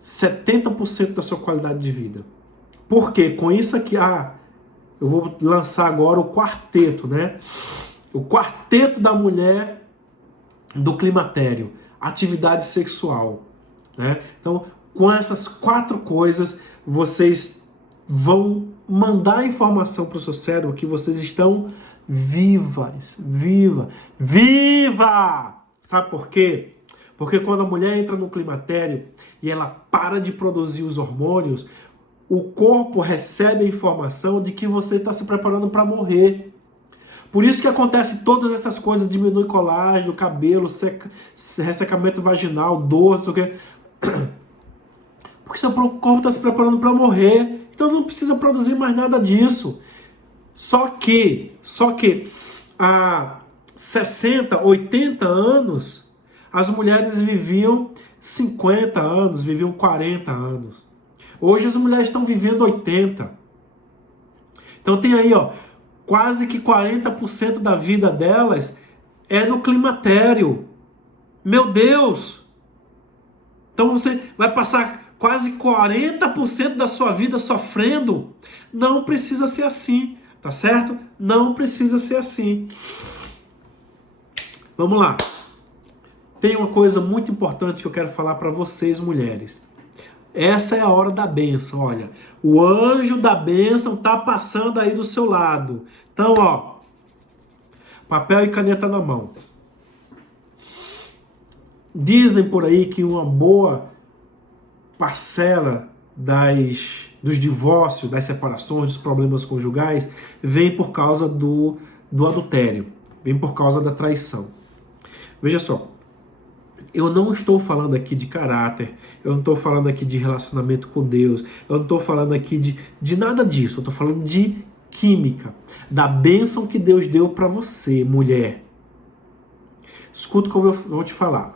70% da sua qualidade de vida. Por quê? Com isso aqui, eu vou lançar agora o quarteto, né? O quarteto da mulher do climatério. Atividade sexual, né? Então, com essas 4 coisas, vocês vão mandar informação para o seu cérebro que vocês estão viva! Sabe por quê? Porque quando a mulher entra no climatério e ela para de produzir os hormônios, o corpo recebe a informação de que você está se preparando para morrer. Por isso que acontece todas essas coisas, diminui colágeno, cabelo, ressecamento vaginal, dor, não sei o quê. Porque seu corpo está se preparando para morrer. Então não precisa produzir mais nada disso. Só que há 60, 80 anos, as mulheres viviam 50 anos, viviam 40 anos. Hoje as mulheres estão vivendo 80. Então tem aí, quase que 40% da vida delas é no climatério. Meu Deus! Então você vai passar quase 40% da sua vida sofrendo. Não precisa ser assim, tá certo? Não precisa ser assim. Vamos lá. Tem uma coisa muito importante que eu quero falar para vocês, mulheres. Essa é a hora da bênção, olha. O anjo da bênção tá passando aí do seu lado. Então, papel e caneta na mão. Dizem por aí que uma boa parcela dos divórcios, das separações, dos problemas conjugais, vem por causa do adultério, vem por causa da traição. Veja só, eu não estou falando aqui de caráter, eu não estou falando aqui de relacionamento com Deus, eu não estou falando aqui de nada disso, eu estou falando de química, da bênção que Deus deu para você, mulher. Escuta o que eu vou te falar.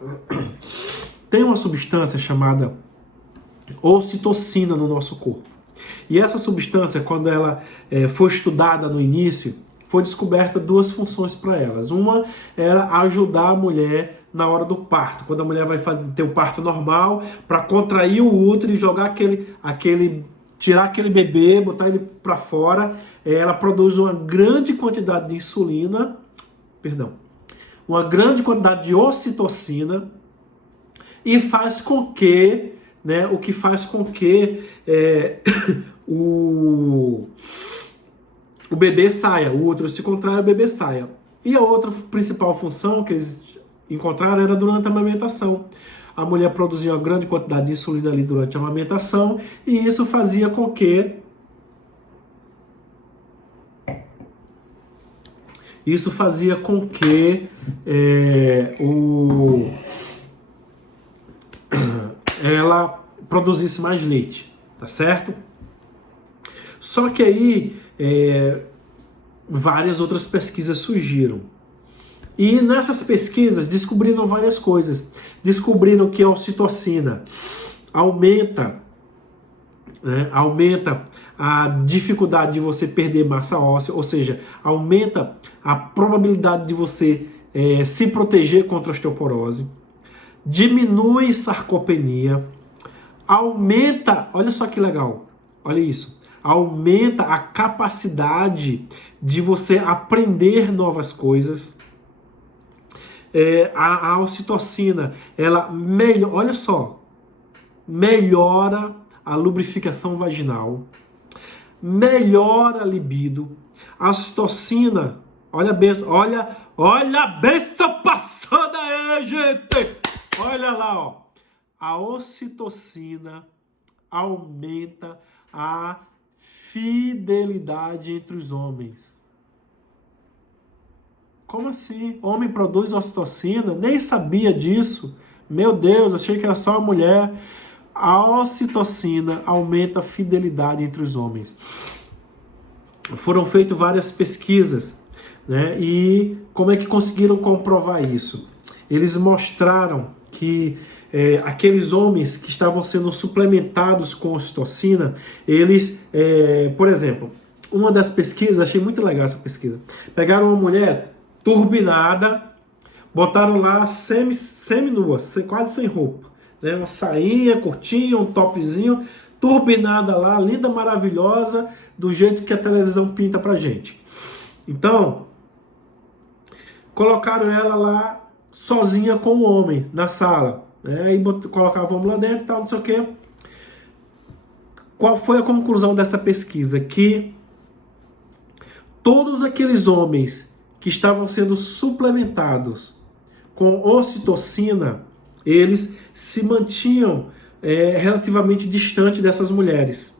Tem uma substância chamada ocitocina no nosso corpo. E essa substância, quando ela foi estudada no início, foi descoberta 2 funções para elas. Uma era ajudar a mulher na hora do parto, quando a mulher vai ter o parto normal, para contrair o útero e jogar tirar aquele bebê, botar ele para fora, ela produz uma grande quantidade de insulina, uma grande quantidade de ocitocina e faz com que, o que faz com que o bebê saia, o útero se contrai, o bebê saia. E a outra principal função que eles encontraram era durante a amamentação. A mulher produzia uma grande quantidade de insulina ali durante a amamentação e isso fazia com que ela produzisse mais leite, tá certo? Só que aí várias outras pesquisas surgiram. E nessas pesquisas descobriram várias coisas. Descobriram que a ocitocina aumenta a dificuldade de você perder massa óssea, ou seja, aumenta a probabilidade de você se proteger contra a osteoporose, diminui sarcopenia, aumenta, olha só que legal, olha isso, aumenta a capacidade de você aprender novas coisas. A ocitocina, ela olha só, melhora a lubrificação vaginal, melhora a libido. A ocitocina, olha a benção passando aí, gente! Olha lá, ó. A ocitocina aumenta a fidelidade entre os homens. Como assim? Homem produz ocitocina? Nem sabia disso. Meu Deus, achei que era só a mulher. A ocitocina aumenta a fidelidade entre os homens. Foram feitas várias pesquisas, né? E como é que conseguiram comprovar isso? Eles mostraram que aqueles homens que estavam sendo suplementados com ocitocina, eles, por exemplo, uma das pesquisas, achei muito legal essa pesquisa, pegaram uma mulher turbinada, botaram lá semi-nua, quase sem roupa, né? Uma sainha curtinha, um topzinho, turbinada lá, linda, maravilhosa, do jeito que a televisão pinta pra gente. Então, colocaram ela lá sozinha com o homem na sala, né? Aí colocavam o homem lá dentro e tal, não sei o quê. Qual foi a conclusão dessa pesquisa? Que todos aqueles homens que estavam sendo suplementados com ocitocina, eles se mantinham relativamente distante dessas mulheres.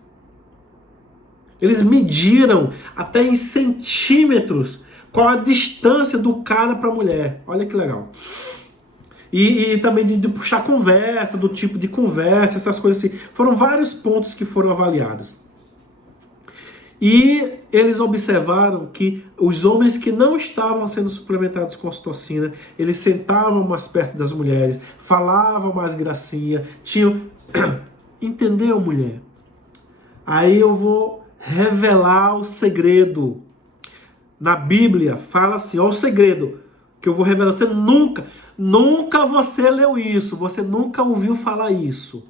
Eles mediram até em centímetros qual a distância do cara para a mulher. Olha que legal. E também de puxar conversa, do tipo de conversa, essas coisas assim. Foram vários pontos que foram avaliados. E eles observaram que os homens que não estavam sendo suplementados com ocitocina, eles sentavam mais perto das mulheres, falavam mais gracinha, tinham... Entendeu, mulher? Aí eu vou revelar o segredo. Na Bíblia fala assim, ó, o segredo que eu vou revelar. Você nunca você leu isso, você nunca ouviu falar isso.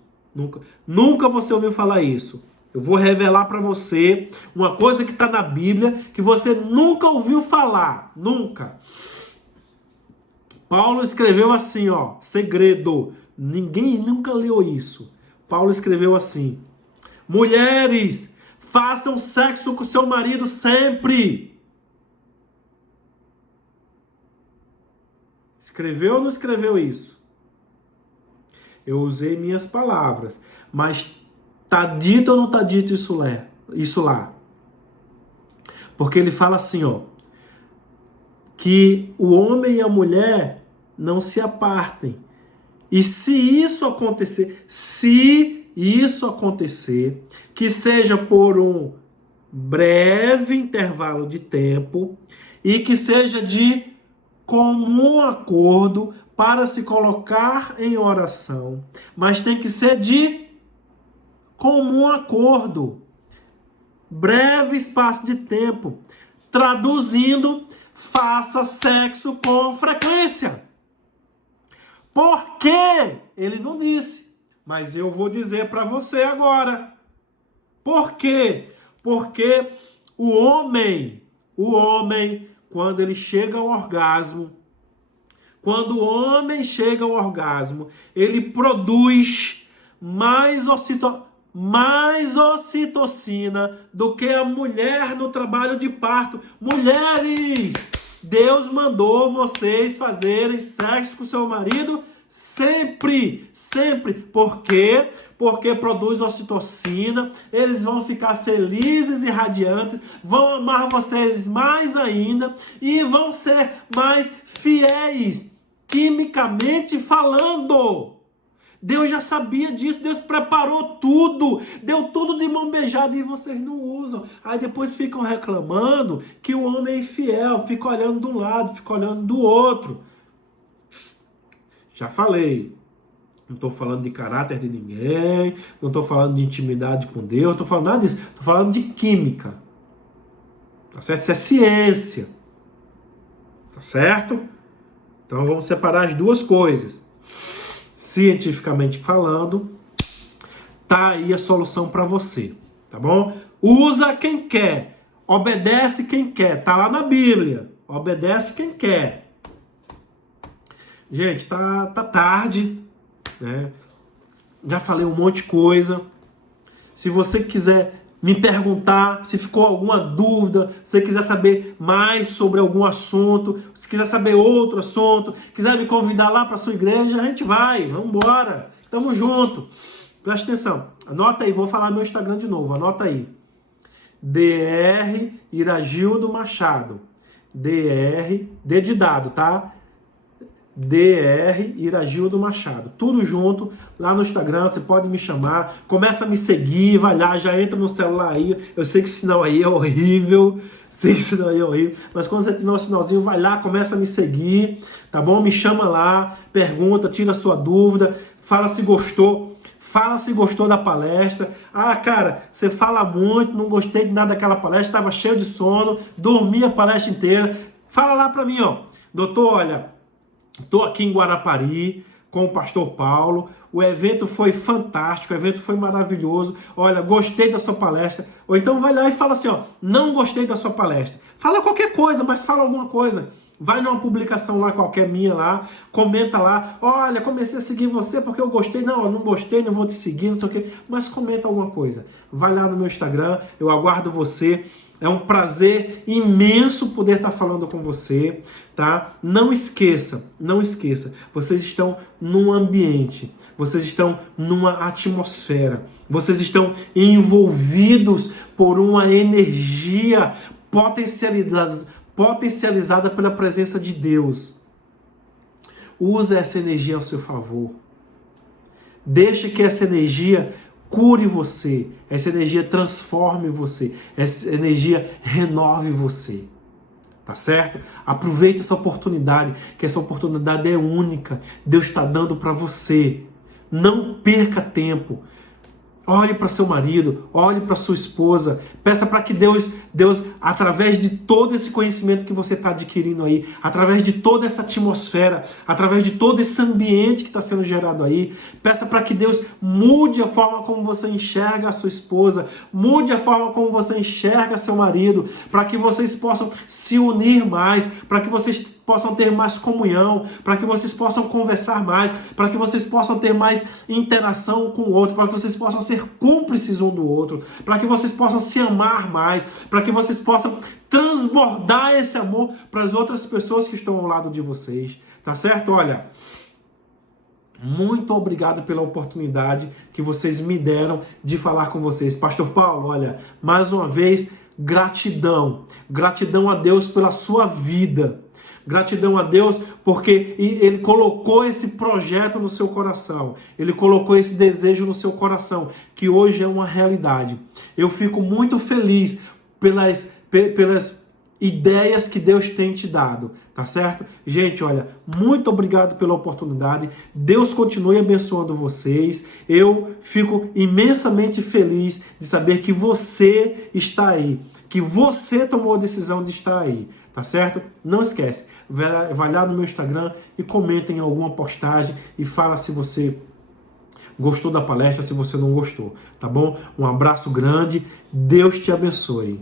Nunca você ouviu falar isso. Eu vou revelar para você uma coisa que está na Bíblia que você nunca ouviu falar. Nunca. Paulo escreveu assim, ó, segredo. Ninguém nunca leu isso. Paulo escreveu assim: mulheres, façam sexo com seu marido sempre. Escreveu ou não escreveu isso? Eu usei minhas palavras, mas tá dito ou não tá dito isso lá? Porque ele fala assim, ó, que o homem e a mulher não se apartem. E se isso acontecer, que seja por um breve intervalo de tempo e que seja de comum acordo para se colocar em oração, mas tem que ser de comum acordo, breve espaço de tempo. Traduzindo, faça sexo com frequência. Por quê? Ele não disse, mas eu vou dizer para você agora. Por quê? Porque o homem, quando ele chega ao orgasmo, ele produz mais ocitocina do que a mulher no trabalho de parto. Mulheres, Deus mandou vocês fazerem sexo com seu marido sempre. Por quê? Porque produz ocitocina, eles vão ficar felizes e radiantes, vão amar vocês mais ainda e vão ser mais fiéis, quimicamente falando. Deus já sabia disso, Deus preparou tudo, deu tudo de mão beijada e vocês não usam. Aí depois ficam reclamando que o homem é infiel, fica olhando de um lado, fica olhando do outro. Já falei, não estou falando de caráter de ninguém, não estou falando de intimidade com Deus, não estou falando nada disso, estou falando de química. Tá certo? Isso é ciência. Tá certo? Então vamos separar as duas coisas. Cientificamente falando, tá aí a solução para você, tá bom? Usa quem quer, obedece quem quer. Tá lá na Bíblia. Obedece quem quer. Gente, tá tarde, né? Já falei um monte de coisa. Se você quiser me perguntar, se ficou alguma dúvida, se você quiser saber mais sobre algum assunto, se quiser saber outro assunto, quiser me convidar lá para sua igreja, a gente vai, vamos embora. Tamo junto. Presta atenção. Anota aí, vou falar meu Instagram de novo. Anota aí. Dr. Iragildo Machado. D de dado, tá? Dr. Iragildo Machado. Tudo junto, lá no Instagram, você pode me chamar, começa a me seguir, vai lá, já entra no celular aí. Eu sei que o sinal aí é horrível, mas quando você tiver um sinalzinho, vai lá, começa a me seguir, tá bom? Me chama lá, pergunta, tira a sua dúvida, fala se gostou. Fala se gostou da palestra. Ah, cara, você fala muito, não gostei de nada daquela palestra, estava cheio de sono, dormi a palestra inteira. Fala lá para mim, ó. Doutor, olha, estou aqui em Guarapari com o pastor Paulo. O evento foi fantástico, o evento foi maravilhoso. Olha, gostei da sua palestra. Ou então vai lá e fala assim, ó, não gostei da sua palestra. Fala qualquer coisa, mas fala alguma coisa. Vai numa publicação lá qualquer minha lá, comenta lá, olha, comecei a seguir você porque eu gostei, não, eu não gostei, não vou te seguir, não sei o quê, mas comenta alguma coisa. Vai lá no meu Instagram, eu aguardo você. É um prazer imenso poder estar falando com você, tá? Não esqueça, vocês estão num ambiente, vocês estão numa atmosfera, vocês estão envolvidos por uma energia potencializada pela presença de Deus. Use essa energia ao seu favor. Deixe que essa energia cure você, essa energia transforme você, essa energia renove você. Tá certo? Aproveite essa oportunidade, que essa oportunidade é única. Deus está dando para você. Não perca tempo. Olhe para seu marido, olhe para sua esposa, peça para que Deus, através de todo esse conhecimento que você está adquirindo aí, através de toda essa atmosfera, através de todo esse ambiente que está sendo gerado aí, peça para que Deus mude a forma como você enxerga a sua esposa, mude a forma como você enxerga seu marido, para que vocês possam se unir mais, para que vocês possam ter mais comunhão, para que vocês possam conversar mais, para que vocês possam ter mais interação com o outro, para que vocês possam ser cúmplices um do outro, para que vocês possam se amar mais, para que vocês possam transbordar esse amor para as outras pessoas que estão ao lado de vocês, tá certo? Olha, muito obrigado pela oportunidade que vocês me deram de falar com vocês. Pastor Paulo, olha, mais uma vez, gratidão a Deus pela sua vida. Gratidão a Deus porque Ele colocou esse projeto no seu coração. Ele colocou esse desejo no seu coração, que hoje é uma realidade. Eu fico muito feliz pelas ideias que Deus tem te dado, tá certo? Gente, olha, muito obrigado pela oportunidade. Deus continue abençoando vocês. Eu fico imensamente feliz de saber que você está aí, que você tomou a decisão de estar aí, tá certo? Não esquece, vai lá no meu Instagram e comenta em alguma postagem e fala se você gostou da palestra, se você não gostou, tá bom? Um abraço grande, Deus te abençoe.